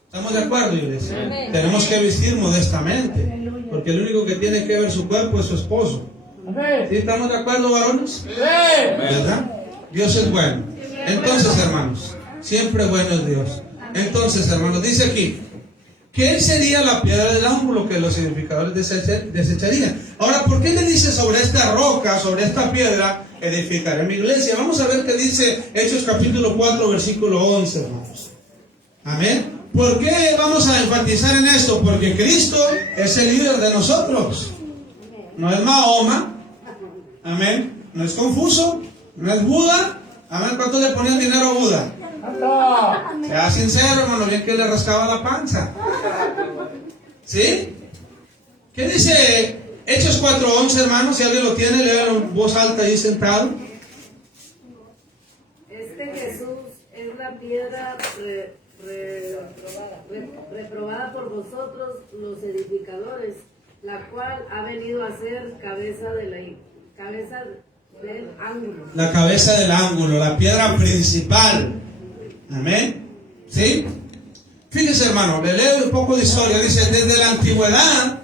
¿Estamos de acuerdo, iglesia? Amén. Tenemos que vestir modestamente, porque el único que tiene que ver su cuerpo es su esposo. Amén. ¿Sí estamos de acuerdo, varones? Amén. ¿Verdad? Dios es bueno. Entonces, hermanos, siempre bueno es Dios. Entonces, hermanos, dice aquí, ¿qué sería la piedra del ángulo que los edificadores desecharían? Ahora, ¿por qué le dice sobre esta roca, sobre esta piedra, edificaré mi iglesia? Vamos a ver qué dice Hechos capítulo 4, versículo 11, hermanos. Amén. ¿Por qué vamos a enfatizar en esto? Porque Cristo es el líder de nosotros. No es Mahoma. Amén. No es Confucio. No es Buda. Amén. ¿Cuánto le ponían dinero a Buda? Santo. Sea sincero, hermano, bien que le rascaba la panza. ¿Sí? ¿Qué dice Hechos 4:11, hermano? Si alguien lo tiene, léalo en voz alta ahí sentado. Este Jesús es la piedra reprobada por vosotros, los edificadores, la cual ha venido a ser cabeza del ángulo. La cabeza del ángulo, la piedra principal. Amén. ¿Sí? Fíjese, hermano, le leo un poco de historia. Dice, desde la antigüedad,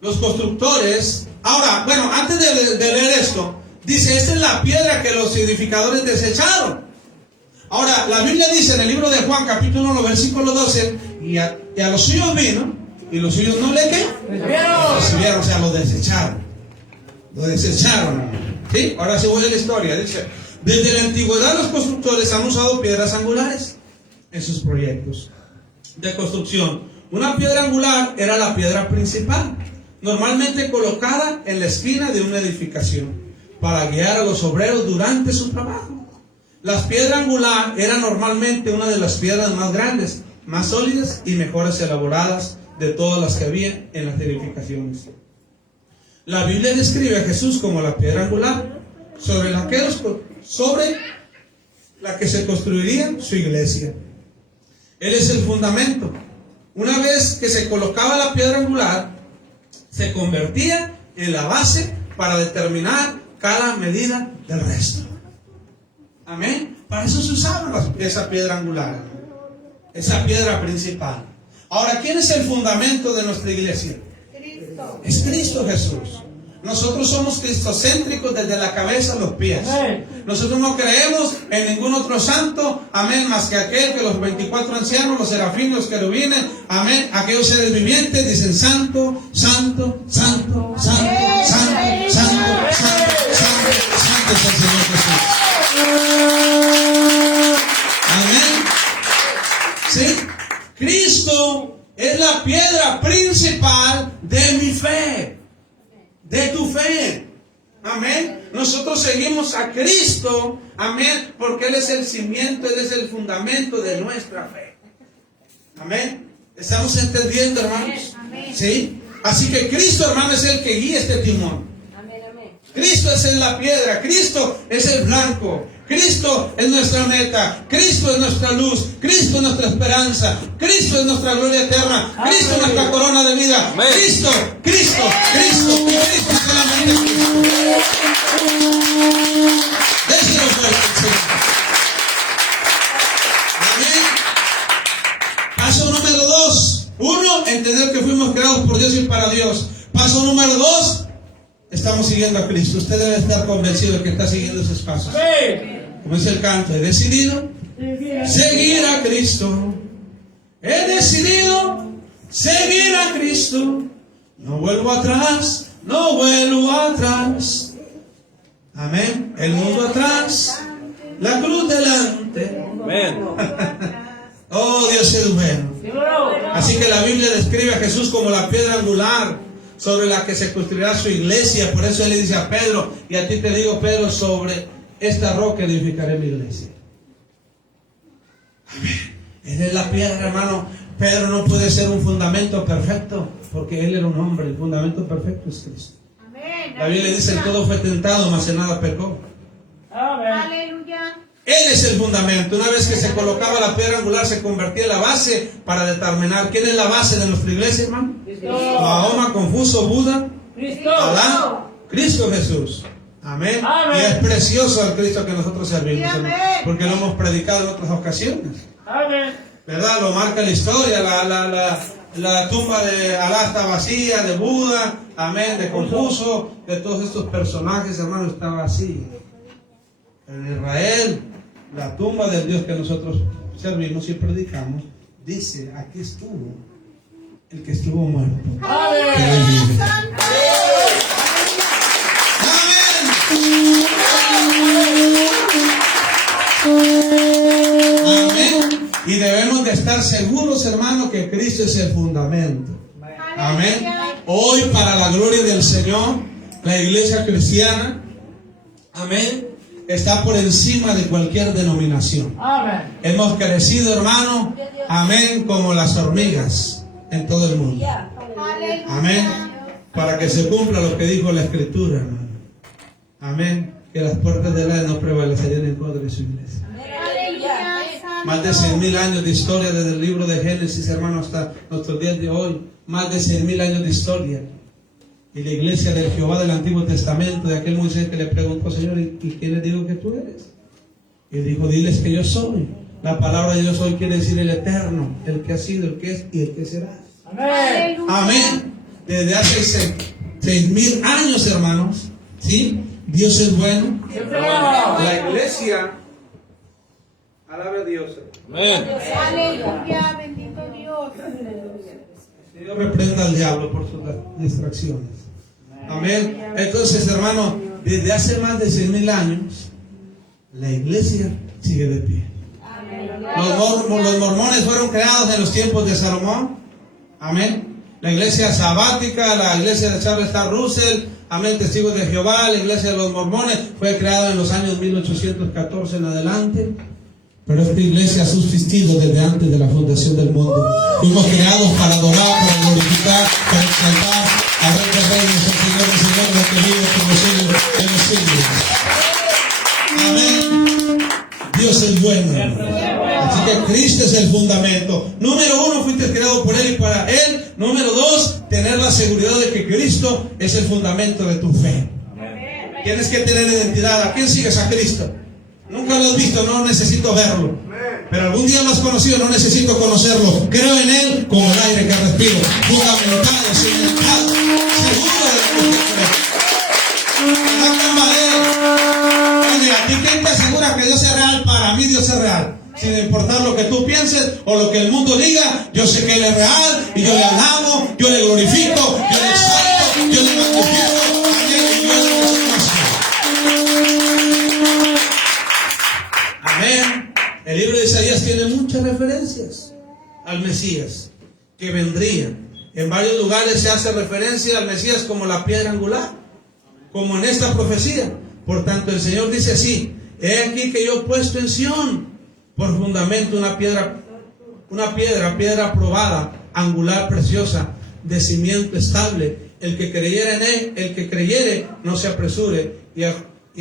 los constructores... Ahora, bueno, antes de leer esto, dice, esta es la piedra que los edificadores desecharon. Ahora, la Biblia dice en el libro de Juan, capítulo 1, versículo 12, y a los suyos vino, y los suyos no le ¿qué? Recibieron, o sea, lo desecharon. Lo desecharon, hermano. ¿Sí? Ahora sí voy a la historia. Dice, desde la antigüedad los constructores han usado piedras angulares en sus proyectos de construcción. Una piedra angular era la piedra principal, normalmente colocada en la esquina de una edificación, para guiar a los obreros durante su trabajo. La piedra angular era normalmente una de las piedras más grandes, más sólidas y mejores elaboradas de todas las que había en las edificaciones. La Biblia describe a Jesús como la piedra angular, sobre la que se construiría su iglesia. Él es el fundamento. Una vez que se colocaba la piedra angular, se convertía en la base para determinar cada medida del resto. Amén. Para eso se usaba esa piedra angular, esa piedra principal. Ahora, ¿quién es el fundamento de nuestra iglesia? Cristo. Es Cristo Jesús. Nosotros somos cristocéntricos desde la cabeza a los pies. Nosotros no creemos en ningún otro santo, amén, más que aquel que los 24 ancianos, los serafines, los querubines, amén, aquellos seres vivientes dicen santo, santo, santo, santo, santo, santo, santo, santo, santo es el Señor Jesús. Amén. ¿Sí? Cristo es la piedra principal de mi fe, de tu fe. Amén. Nosotros seguimos a Cristo, amén, porque Él es el cimiento, Él es el fundamento de nuestra fe. Amén. ¿Estamos entendiendo, hermanos? Amén. ¿Sí? Así que Cristo, hermano, es el que guía este timón. Amén, amén. Cristo es la piedra, Cristo es el blanco, Cristo es nuestra meta, Cristo es nuestra luz, Cristo es nuestra esperanza, Cristo es nuestra gloria eterna, Cristo es nuestra corona de vida. Amén. Cristo, Cristo, Cristo y Cristo solamente Cristo. Déselo fuerte, Señor. Amén. Paso número 2. 1, entender que fuimos creados por Dios y para Dios. Paso número 2, estamos siguiendo a Cristo. Usted debe estar convencido de que está siguiendo esos pasos. Como dice el canto, he decidido seguir a Cristo. He decidido seguir a Cristo. No vuelvo atrás, no vuelvo atrás. Amén. El mundo atrás, la cruz delante. Amén. Oh, Dios es bueno. Así que la Biblia describe a Jesús como la piedra angular sobre la que se construirá su iglesia. Por eso Él le dice a Pedro, y a ti te digo, Pedro, sobre esta roca edificaré mi iglesia. Amén. Él es la piedra, hermano, Pedro no puede ser un fundamento perfecto, porque él era un hombre. El fundamento perfecto es Cristo. Amén. La Biblia dice: todo fue tentado, mas en nada pecó. Amén. Aleluya. Él es el fundamento. Una vez que se colocaba la piedra angular, se convertía en la base para determinar quién es la base de nuestra iglesia, hermano. Mahoma, Confucio, Buda, Cristo. Alá, Cristo Jesús. Amén. Amén. Y es precioso el Cristo que nosotros servimos, Amén. hermano, porque lo hemos predicado en otras ocasiones. Amén. ¿Verdad? Lo marca la historia. La tumba de Alá está vacía, de Buda, amén, de Confucio, de todos estos personajes, hermano, está vacía. En Israel, la tumba del Dios que nosotros servimos y predicamos, dice: aquí estuvo el que estuvo muerto. Amén. Amén. Y debemos de estar seguros, hermano, que Cristo es el fundamento. Amén. Hoy, para la gloria del Señor, la iglesia cristiana, amén, está por encima de cualquier denominación. Amén. Hemos crecido, hermano, amén, como las hormigas en todo el mundo. Amén. Para que se cumpla lo que dijo la Escritura, hermano. Amén. Que las puertas del Hades no prevalecerían en contra de su iglesia. Más de 100,000 años de historia desde el libro de Génesis, hermano, hasta nuestros días de hoy. Más de 100,000 años de historia. Y la iglesia del Jehová del Antiguo Testamento, de aquel Moisés que le preguntó: Señor, ¿y quién les digo que tú eres? Y dijo: diles que yo soy. La palabra yo soy quiere decir el eterno, el que ha sido, el que es y el que será. Amén. Amén. Desde hace 6,000 años, hermanos, ¿sí? Dios es bueno. La iglesia alabe a Dios. Amén. Aleluya, bendito Dios. Dios reprenda al diablo por sus distracciones. Amén. Entonces, hermano, desde hace más de 100,000 años, la iglesia sigue de pie. Los mormones fueron creados en los tiempos de Salomón. Amén. La iglesia sabática, la iglesia de Charles Taze Russell, amén, testigos de Jehová, la iglesia de los mormones, fue creada en los años 1814 en adelante. Pero esta iglesia ha subsistido desde antes de la fundación del mundo. Fuimos creados para adorar, para glorificar, para exaltar al Rey de Reyes, al Señor de Señores, que vive por los siglos de los siglos. Amén. Dios es bueno. Así que Cristo es el fundamento. Número 1, fuiste creado por Él y para Él. Número 2, tener la seguridad de que Cristo es el fundamento de tu fe. Tienes que tener identidad. ¿A quién sigues? A Cristo. Nunca lo has visto, no necesito verlo. Pero algún día lo has conocido, no necesito conocerlo. Creo en Él como el aire que respiro. Fundamentado, cimentado, seguro de lo que creo. No tambalee. Oye, ¿a ti quién te asegura que Dios es real? Para mí Dios es real. Sin importar lo que tú pienses o lo que el mundo diga, yo sé que Él es real y yo le alabo, yo le glorifico, yo le exalto, yo le magnifico. Amén. El libro de Isaías tiene muchas referencias al Mesías que vendría. En varios lugares se hace referencia al Mesías como la piedra angular, como en esta profecía. Por tanto, el Señor dice así: he aquí que yo he puesto en Sión por fundamento una piedra probada, angular, preciosa, de cimiento estable. El que creyere en Él, el que creyere, no se apresure, y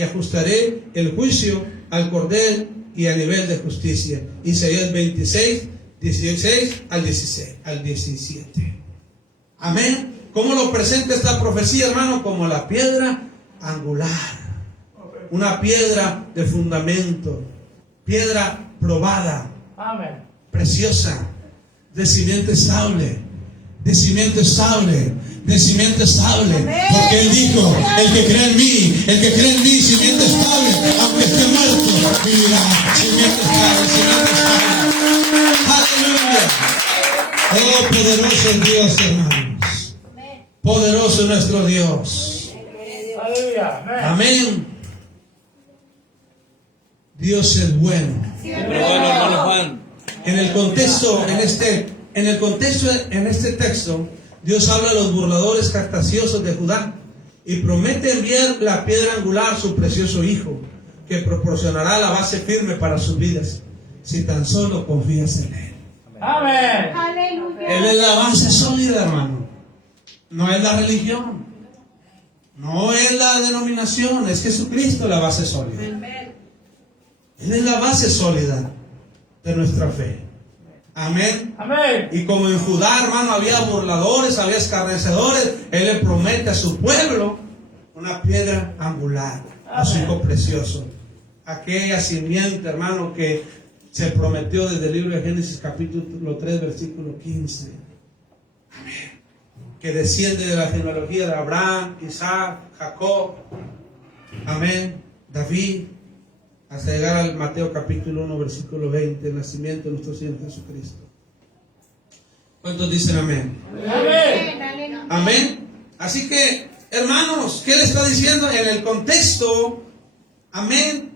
ajustaré el juicio al cordel y a nivel de justicia. Isaías 26, 16 al 17. Amén. ¿Cómo lo presenta esta profecía, hermano? Como la piedra angular. Una piedra de fundamento. Piedra probada. Amén. Preciosa. De cimiento estable. De cimiento estable. De cimiento estable. Porque Él dijo: el que cree en mí, cimiento estable, aunque esté muerto, vivirá. Cimiento estable. Aleluya. Oh, poderoso es Dios, hermanos. Poderoso es nuestro Dios. Aleluya. Amén. Dios es bueno. Pero bueno, hermano Juan. En el contexto, en este texto, Dios habla a los burladores capciosos de Judá y promete enviar la piedra angular, su precioso hijo, que proporcionará la base firme para sus vidas, si tan solo confías en Él. Amén. Aleluya. Él es la base sólida, hermano. No es la religión. No es la denominación. Es Jesucristo la base sólida. Él es la base sólida de nuestra fe. Amén. Amén. Y como en Judá, hermano, había burladores, había escarnecedores, Él le promete a su pueblo una piedra angular, a su hijo precioso. Aquella simiente, hermano, que se prometió desde el libro de Génesis capítulo 3, versículo 15. Amén. Que desciende de la genealogía de Abraham, Isaac, Jacob. Amén. David. Hasta llegar al Mateo capítulo 1, versículo 20, el nacimiento de nuestro Señor Jesucristo. ¿Cuántos dicen amén? Amén. Aleluya. Amén. Así que, hermanos, ¿qué le está diciendo? En el contexto, amén,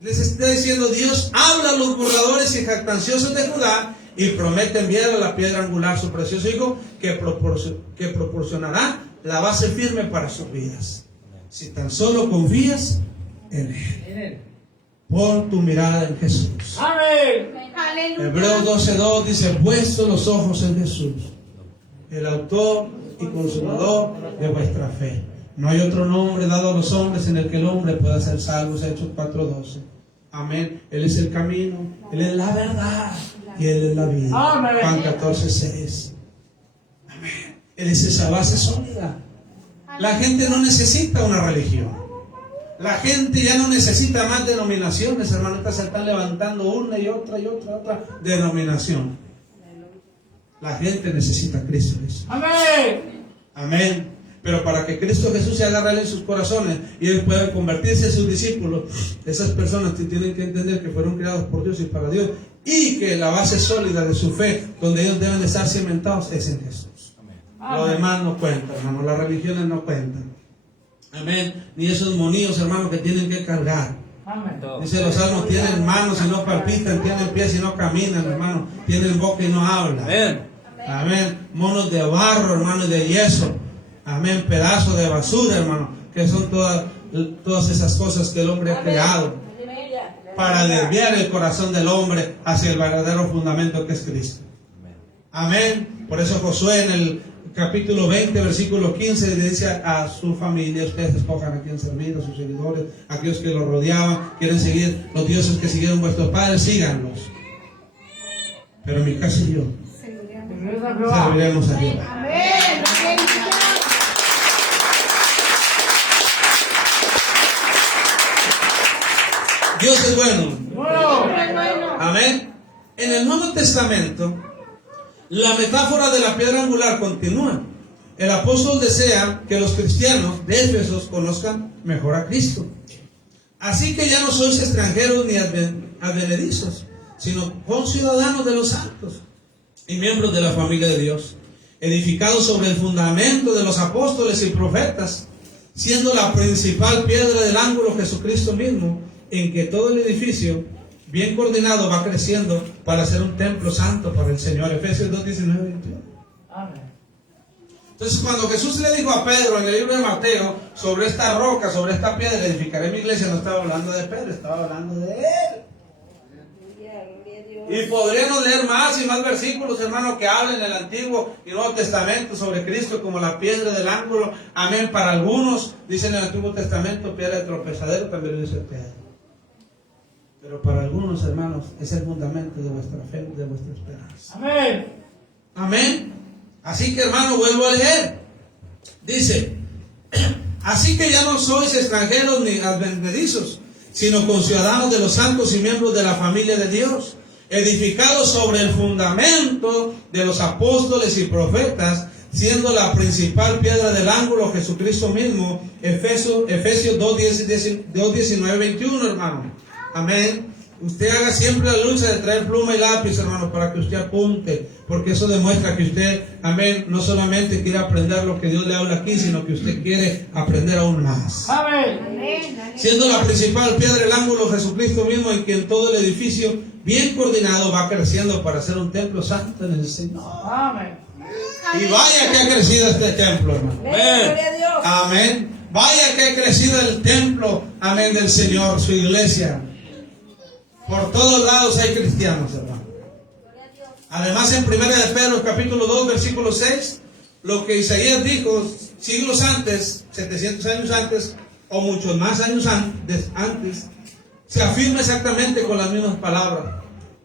les está diciendo: Dios habla a los burladores y jactanciosos de Judá y promete enviar a la piedra angular, su precioso hijo, que proporcionará la base firme para sus vidas. Si tan solo confías en Él. Pon tu mirada en Jesús. Amén. Aleluya. Hebreos 12:2 dice: puesto los ojos en Jesús, el autor y consumador de vuestra fe. No hay otro nombre dado a los hombres en el que el hombre pueda ser salvo. Hechos 4:12. Amén. Él es el camino, Él es la verdad y Él es la vida. Amén. Juan 14:6. Amén. Él es esa base sólida. La gente no necesita una religión. La gente ya no necesita más denominaciones, hermanitas. Se están levantando una y otra denominación. La gente necesita a Cristo Jesús. Amén. Amén. Pero para que Cristo Jesús se haga real en sus corazones y Él pueda convertirse en sus discípulos, esas personas que tienen que entender que fueron creados por Dios y para Dios, y que la base sólida de su fe, donde ellos deben de estar cimentados, es en Jesús. Lo demás no cuenta, hermano. Las religiones no cuentan. Amén. Ni esos moníos, hermanos, que tienen que cargar. Amén. Dice los salmos: tienen manos y no palpitan, tienen pies y no caminan, hermano, tienen boca y no hablan. Amén. Amén. Monos de barro, hermano, y de yeso. Amén. Pedazos de basura, hermano, que son todas esas cosas que el hombre ha creado para desviar el corazón del hombre hacia el verdadero fundamento que es Cristo. Amén. Por eso Josué en el capítulo 20, versículo 15, le dice a su familia: ustedes escojan a quién servir, a sus seguidores, a aquellos que los rodeaban. Quieren seguir los dioses que siguieron vuestros padres, síganlos. Pero en mi caso y yo serviremos a Dios. Amén. Dios es bueno. Bueno. Amén. En el Nuevo Testamento, la metáfora de la piedra angular continúa. El apóstol desea que los cristianos de Éfeso conozcan mejor a Cristo. Así que ya no sois extranjeros ni advenedizos, sino conciudadanos de los santos y miembros de la familia de Dios, edificados sobre el fundamento de los apóstoles y profetas, siendo la principal piedra del ángulo Jesucristo mismo, en que todo el edificio, bien coordinado, va creciendo para ser un templo santo para el Señor. Efesios 2:19-21. Amén. Entonces, cuando Jesús le dijo a Pedro en el libro de Mateo: sobre esta roca, sobre esta piedra edificaré mi iglesia, no estaba hablando de Pedro, estaba hablando de él. Y podríamos leer más y más versículos, hermano, que hablan en el Antiguo y Nuevo Testamento sobre Cristo como la piedra del ángulo. Amén. Para algunos, dicen en el Antiguo Testamento, piedra de tropezadero, también lo dice Pedro. Pero para algunos, hermanos, es el fundamento de vuestra fe, de vuestra esperanza. Amén. Amén. Así que, hermano, vuelvo a leer. Dice: así que ya no sois extranjeros ni advenedizos, sino conciudadanos de los santos y miembros de la familia de Dios, edificados sobre el fundamento de los apóstoles y profetas, siendo la principal piedra del ángulo Jesucristo mismo. Efesios 2:19-21, hermano. Amén. Usted haga siempre la lucha de traer pluma y lápiz, hermano, para que usted apunte, porque eso demuestra que usted, amén, no solamente quiere aprender lo que Dios le habla aquí, sino que usted quiere aprender aún más. Amén. Siendo la principal piedra del ángulo Jesucristo mismo, en quien todo el edificio bien coordinado va creciendo para ser un templo santo en el Señor. Amén. Y vaya que ha crecido este templo, hermano. Amén. Amén. Vaya que ha crecido el templo, amén, del Señor, su iglesia. Por todos lados hay cristianos, hermano. Además, en 1 de Pedro, capítulo 2, versículo 6, lo que Isaías dijo siglos antes, 700 años antes, o muchos más años antes, se afirma exactamente con las mismas palabras.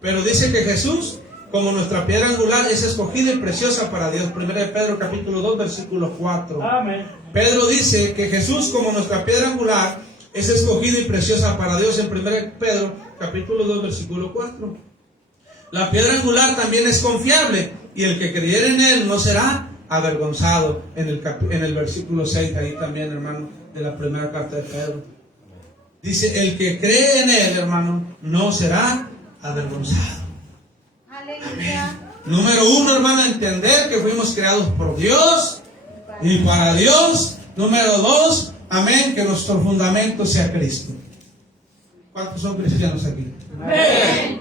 Pero dice que Jesús, como nuestra piedra angular, es escogida y preciosa para Dios. 1 de Pedro, capítulo 2, versículo 4. Amén. Pedro dice que Jesús, como nuestra piedra angular, es escogida y preciosa para Dios en 1 de Pedro, capítulo 2, versículo 4. La piedra angular también es confiable, y el que creyere en él no será avergonzado. En el versículo 6, ahí también, hermano, de la primera carta de Pedro. Dice, el que cree en él, hermano, no será avergonzado. Aleluya. Número 1, hermano, entender que fuimos creados por Dios y para Dios. Número 2, amén, que nuestro fundamento sea Cristo. ¿Cuántos son cristianos aquí? Amén.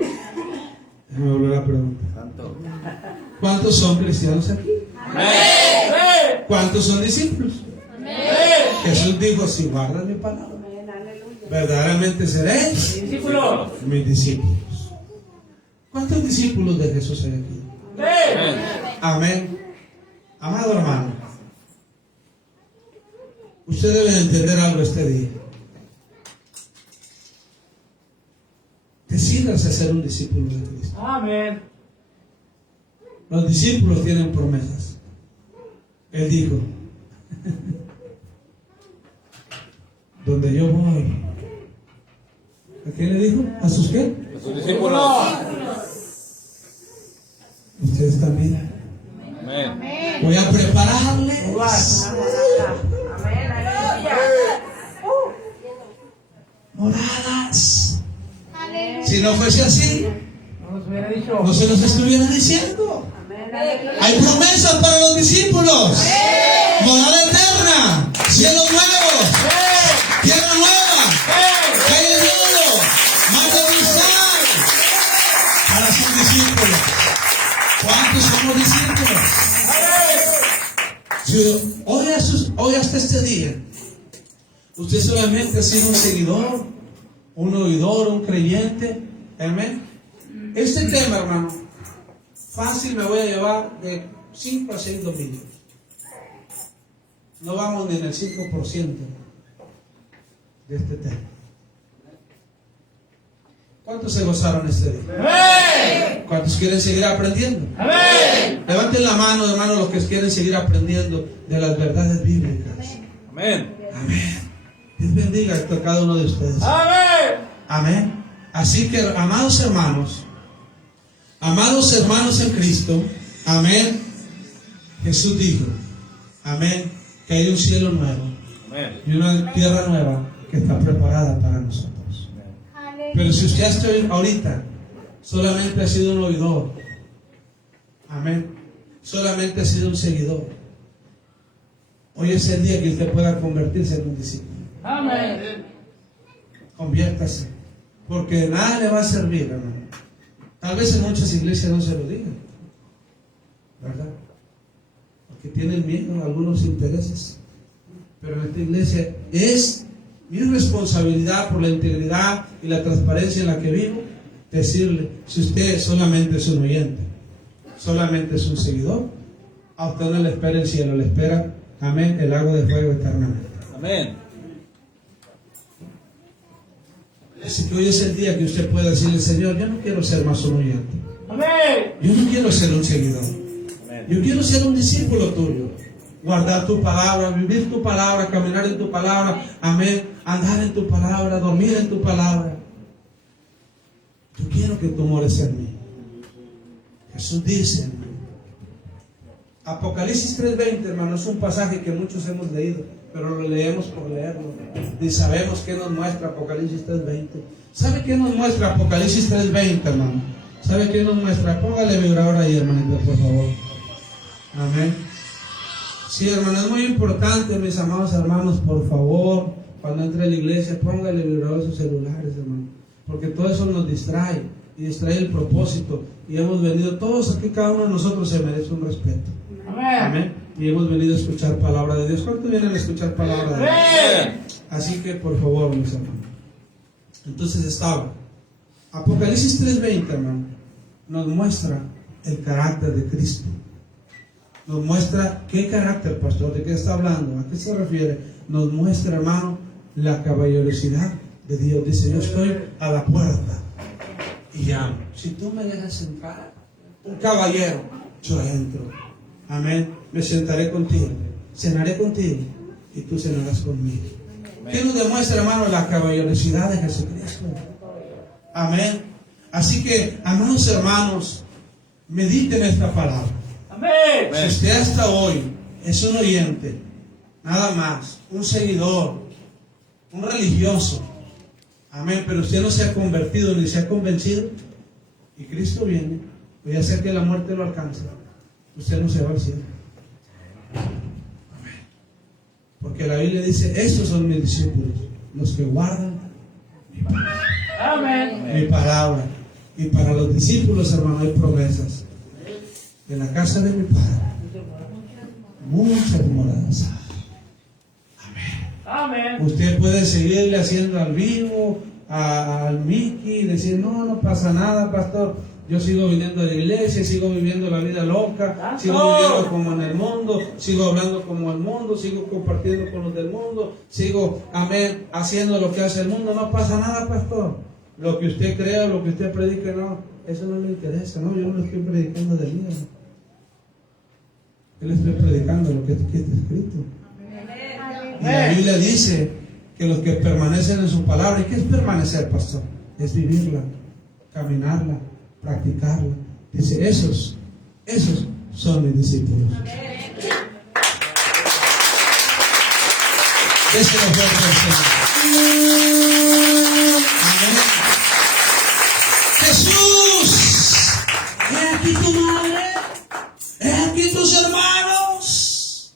Déjame volver a preguntar. ¿Cuántos son cristianos aquí? Amén. ¿Cuántos son discípulos? Amén. Jesús dijo, si guardan mi palabra, verdaderamente seréis Discípulos. mis discípulos. ¿Cuántos discípulos de Jesús hay aquí? Amén. Amén. Amado hermano, usted debe entender algo este día. Decídase a ser un discípulo de Cristo. Amén. Los discípulos tienen promesas. Él dijo, donde yo voy. ¿A quién le dijo? ¿A sus qué? A sus discípulos. Ustedes también. Amén. Amén. Voy a prepararles moradas. Aleluya. Si no fuese así, No nos hubiera dicho. no se los estuviera diciendo. Hay promesas para los discípulos. Morada eterna, cielos nuevos, tierra nueva, calle de oro, mar de cristal, para sus discípulos. ¿Cuántos somos discípulos? Si hoy hasta este día, usted solamente ha sido un seguidor, un oidor, un creyente. Amén. Este tema, hermano, fácil me voy a llevar de 5 a 6 domingos. No vamos ni en el 5% de este tema. ¿Cuántos se gozaron este día? Amén. ¿Cuántos quieren seguir aprendiendo? Amén. Levanten la mano, hermano, los que quieren seguir aprendiendo de las verdades bíblicas. Amén. Amén. Dios bendiga a cada uno de ustedes. Amén. Amén. Así que, amados hermanos en Cristo, amén. Jesús dijo, amén, que hay un cielo nuevo Amén. y una tierra nueva que está preparada para nosotros. Pero si usted hasta ahorita solamente ha sido un oidor, amén, solamente ha sido un seguidor, hoy es el día que usted pueda convertirse en un discípulo. Amén. Conviértase, porque de nada le va a servir, hermano. Tal vez en muchas iglesias no se lo digan, ¿verdad? Porque tienen miedo a algunos intereses. Pero en esta iglesia es mi responsabilidad, por la integridad y la transparencia en la que vivo, decirle, si usted solamente es un oyente, solamente es un seguidor, a usted no le espera el cielo, le espera, amén, el lago de fuego eternamente. Amén. Así que hoy es el día que usted pueda decirle, Señor, yo no quiero ser más un oyente, Amén. yo no quiero ser un seguidor, yo quiero ser un discípulo tuyo, guardar tu palabra, vivir tu palabra, caminar en tu palabra, amén, andar en tu palabra, dormir en tu palabra. Yo quiero que tú mores en mí. Jesús dice, hermano. Apocalipsis 3:20, hermano, es un pasaje que muchos hemos leído, pero lo leemos por leerlo. Y sabemos qué nos muestra Apocalipsis 3:20. ¿Sabe qué nos muestra Apocalipsis 3:20, hermano? ¿Sabe qué nos muestra? Póngale vibrador ahí, hermanito, por favor. Amén. Sí, hermano, es muy importante, mis amados hermanos, por favor, cuando entre a la iglesia, póngale vibrador a sus celulares, hermano. Porque todo eso nos distrae y distrae el propósito. Y hemos venido, todos aquí, cada uno de nosotros se merece un respeto. Amén. Amén. Y hemos venido a escuchar palabra de Dios. ¿Cuántos vienen a escuchar palabra de Dios? Amén. Así que, por favor, mis hermanos. Entonces estaba. Apocalipsis 3:20, hermano, nos muestra el carácter de Cristo. Nos muestra qué carácter, pastor, de qué está hablando, a qué se refiere. Nos muestra, hermano, la caballerosidad de Dios. Dice, yo estoy a la puerta y llamo. Si tú me dejas entrar, un caballero, yo entro. Amén. Me sentaré contigo, cenaré contigo y tú cenarás conmigo. ¿Qué nos demuestra, hermano, la caballerosidad de Jesucristo? Amén. Así que, amados hermanos, mediten esta palabra. Amén. Si usted hasta hoy es un oyente, nada más, un seguidor, un religioso, amén, pero usted no se ha convertido ni se ha convencido, y Cristo viene, pues ya sea que la muerte lo alcance, usted no se va al cielo. Amén. Porque la Biblia dice, estos son mis discípulos, los que guardan Amén. mi palabra. Y para los discípulos, hermano, hay promesas. En la casa de mi Padre, muchas moradas. Amén. Usted puede seguirle haciendo al vivo, al Mickey, decir, no pasa nada, pastor. Yo sigo viniendo a la iglesia, sigo viviendo la vida loca, sigo viviendo como en el mundo, sigo hablando como el mundo, sigo compartiendo con los del mundo, sigo, amén, haciendo lo que hace el mundo. No pasa nada, pastor. Lo que usted crea, lo que usted predique, no, eso no me interesa, no, yo no le estoy predicando de mí. Yo le estoy predicando lo que está escrito. Y la Biblia dice que los que permanecen en su palabra, ¿y qué es permanecer, pastor? Es vivirla, caminarla, practicarla. Dice, esos son mis discípulos. Déselo fuerte al Señor. Amén. Jesús, he aquí tu madre, he aquí tus hermanos.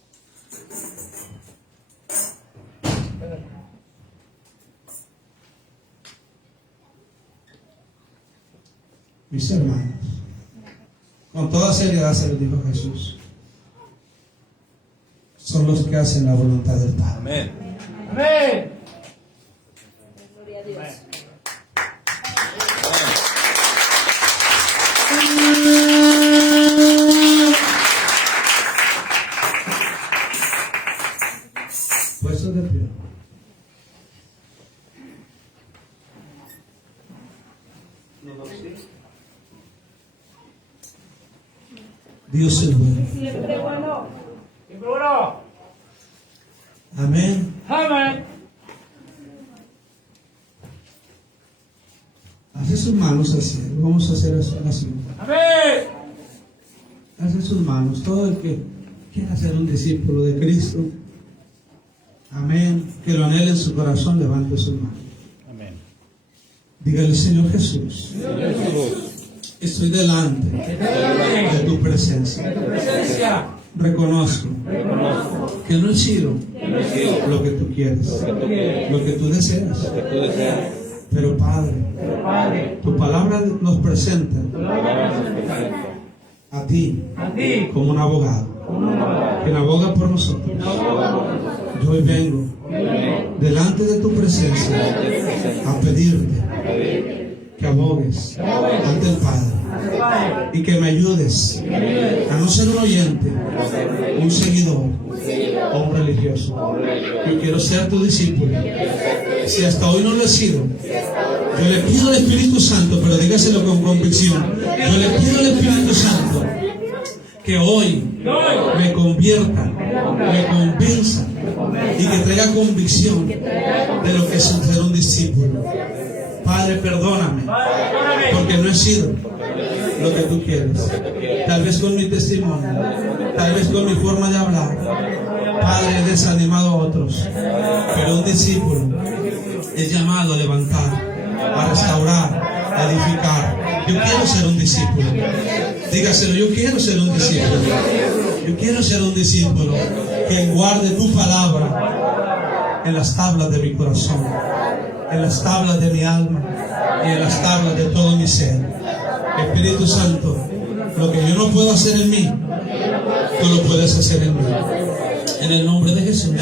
Mis hermanos, con toda seriedad se lo dijo Jesús, son los que hacen la voluntad del Padre. Amén. Amén. Gloria a Dios. Puestos de pie. Dios es bueno. Siempre bueno. Siempre bueno. Amén. Amén. Hace sus manos así. Vamos a hacer eso así. Amén. Hace sus manos. Todo el que quiera ser un discípulo de Cristo. Amén. Que lo anhele en su corazón, levante sus manos. Amén. Dígale, Señor Jesús, Jesús, estoy delante de tu presencia. Presencia. Reconozco que no he sido lo que tú quieres, lo que tú deseas. que tú deseas, Pero Padre, Padre. tu palabra nos presenta a ti A ti. como un abogado, quien aboga por nosotros. Yo hoy vengo delante de tu presencia a pedirte que abogues ante el Padre y que me ayudes a no ser un oyente, un seguidor o un religioso. Yo quiero ser tu discípulo. Si hasta hoy no lo he sido, yo le pido al Espíritu Santo, pero dígaselo con convicción. Yo le pido al Espíritu Santo que hoy me convierta, me convenza y que traiga convicción de lo que es ser un discípulo. Padre, perdóname, porque no he sido lo que tú quieres. Tal vez con mi testimonio, tal vez con mi forma de hablar, Padre, he desanimado a otros, pero un discípulo es llamado a levantar, a restaurar, a edificar. Yo quiero ser un discípulo. Dígaselo, yo quiero ser un discípulo. Yo quiero ser un discípulo que guarde tu palabra en las tablas de mi corazón, en las tablas de mi alma y en las tablas de todo mi ser. Espíritu Santo, lo que yo no puedo hacer en mí, tú lo puedes hacer en mí. En el nombre de Jesús.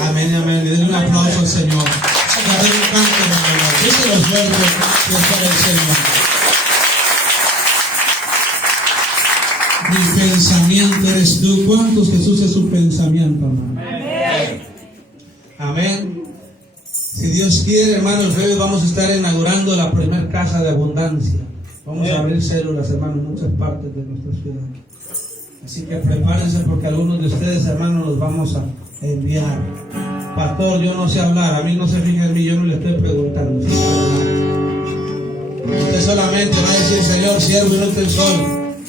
Amén, amén. Y denle un aplauso al Señor. Dale un canto, hermano. Díselo fuerte, que es para el Señor. Mi pensamiento eres tú. ¿Cuántos Jesús es su pensamiento, hermano? Amén. Si Dios quiere, hermano, el jueves vamos a estar inaugurando la primera casa de abundancia. Vamos a abrir células, hermano, en muchas partes de nuestra ciudad. Así que prepárense porque algunos de ustedes, hermanos, los vamos a enviar. Pastor, yo no sé hablar, a mí no se fija en mí, yo no le estoy preguntando. Usted solamente va a decir, Señor, siervo inútil soy,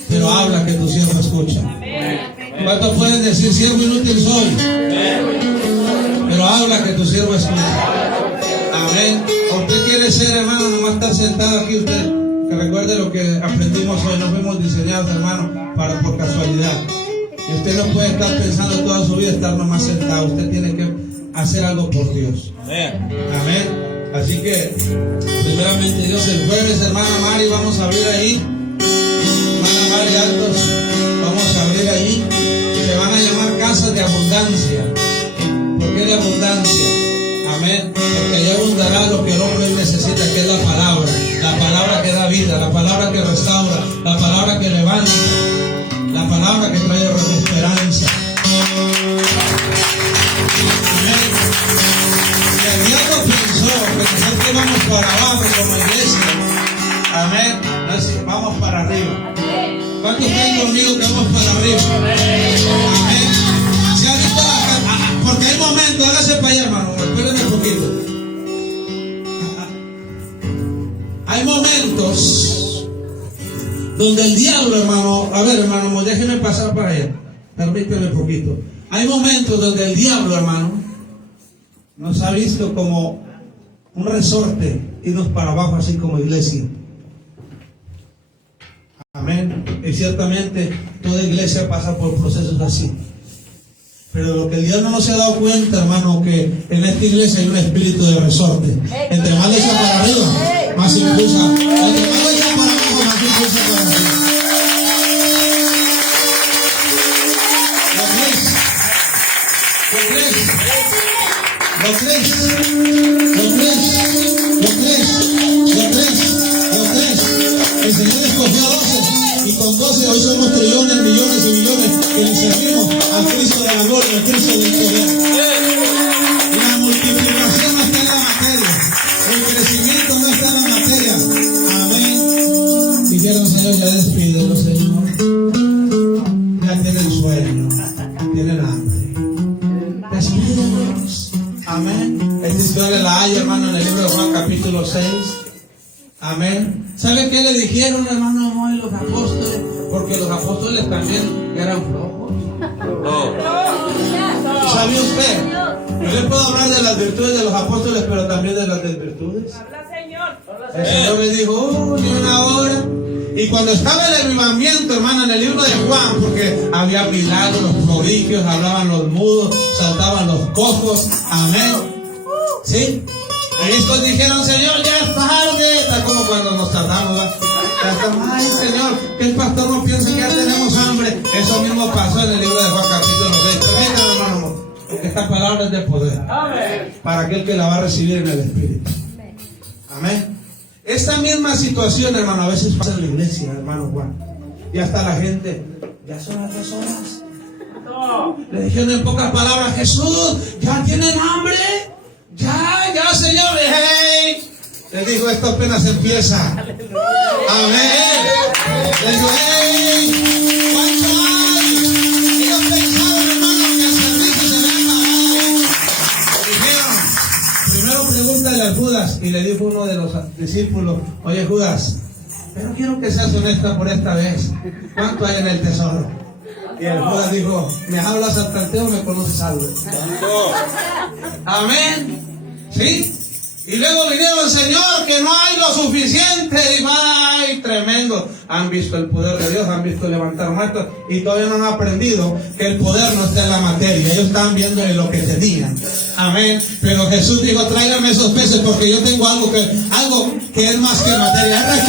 pero habla que tu siervo escucha. ¿Cuántos pueden decir, siervo inútil soy? Pero habla que tu siervo escucha. Amén. Usted quiere ser, hermano, nomás estar sentado aquí, usted que recuerde lo que aprendimos hoy. No fuimos diseñados, hermano, por casualidad. Y usted no puede estar pensando toda su vida estar nomás sentado. Usted tiene que hacer algo por Dios. Amén. Así que, primeramente Dios, el jueves, hermana Mari, vamos a abrir ahí. Hermana Mari Altos, vamos a abrir ahí. Se van a llamar casas de abundancia. ¿Por qué de abundancia? Amén. Porque allá abundará lo que el hombre necesita, que es la palabra que da vida, la palabra que restaura, la palabra que levanta, la palabra que trae esperanza. Amén. Si el diablo pensó que nosotros íbamos para abajo como iglesia, amén, vamos para arriba. ¿Cuántos creen conmigo que vamos para arriba? Amén. ¿Se ha visto porque hay momentos, hágase para allá, hermano, espérenme un poquito. Hay momentos donde el diablo, hermano, a ver, hermano, déjeme pasar para allá, permíteme un poquito. Hay momentos donde el diablo, hermano, nos ha visto como un resorte, irnos para abajo así como iglesia. Amén. Y ciertamente toda iglesia pasa por procesos así. Pero lo que el diablo no se ha dado cuenta, hermano, que en esta iglesia hay un espíritu de resorte. Entre más le echa para arriba, más impulsa. Entre más le echa para abajo, más impulsa para arriba. ¿Lo crees? ¿Lo crees? ¿Lo crees? ¿Lo crees? ¿Lo crees? ¿Lo crees? El Señor escogió a 12 y con 12 hoy somos trillones, millones y millones que le servimos al Cristo de la gloria, al Cristo del poder. La multiplicación no está en la materia, el crecimiento no está en la materia. Amén. Dijeron, Señor, ya despídelo, Señor. Ya tienen sueño, tienen hambre. Despídelos. Amén. Esta historia la hay, hermano, en el libro de Juan capítulo 6. Amén. ¿Sabe qué le dijeron, hermano, hoy los apóstoles? Porque los apóstoles también eran flojos. ¿Sabía usted? Yo le puedo hablar de las virtudes de los apóstoles, pero también de las desvirtudes. El Señor le dijo, ni una hora. Y cuando estaba el avivamiento, hermano, en el libro de Juan, porque había milagros, prodigios, hablaban los mudos, saltaban los cojos, amén. ¿Sí? Y estos dijeron, Señor, ya es tarde. Está como cuando nos tardamos, ¿verdad? Ya estamos, ay, Señor, que el pastor no piensa que ya tenemos hambre. Eso mismo pasó en el libro de Juan capítulo 6. Permítanme, hermano, porque esta palabra es de poder. Amén. Para aquel que la va a recibir en el Espíritu. Amén. Esta misma situación, hermano, a veces pasa en la iglesia, hermano Juan. Y hasta la gente, ya son las 3 horas. Le dijeron en pocas palabras, Jesús, ¿ya tienen hambre? Ya, Señor. Hey. Les dijo, esto apenas empieza. Amén. Les dijo, hey, ¿cuánto hay? Ellos pensaban, hermano, que el servicio se había pagado. Dijeron, primero pregúntale a Judas. Y le dijo uno de los discípulos, oye, Judas, pero quiero que seas honesta por esta vez. ¿Cuánto hay en el tesoro? Y el Judas dijo, ¿me hablas al tanteo o me conoces algo? Amén. ¿Sí? Y luego vinieron, Señor, que no hay lo suficiente. Y ay, tremendo. Han visto el poder de Dios, han visto levantar muertos y todavía no han aprendido que el poder no está en la materia. Ellos estaban viendo en lo que tenían. Amén. Pero Jesús dijo, tráigame esos peces porque yo tengo algo que es más que materia. Es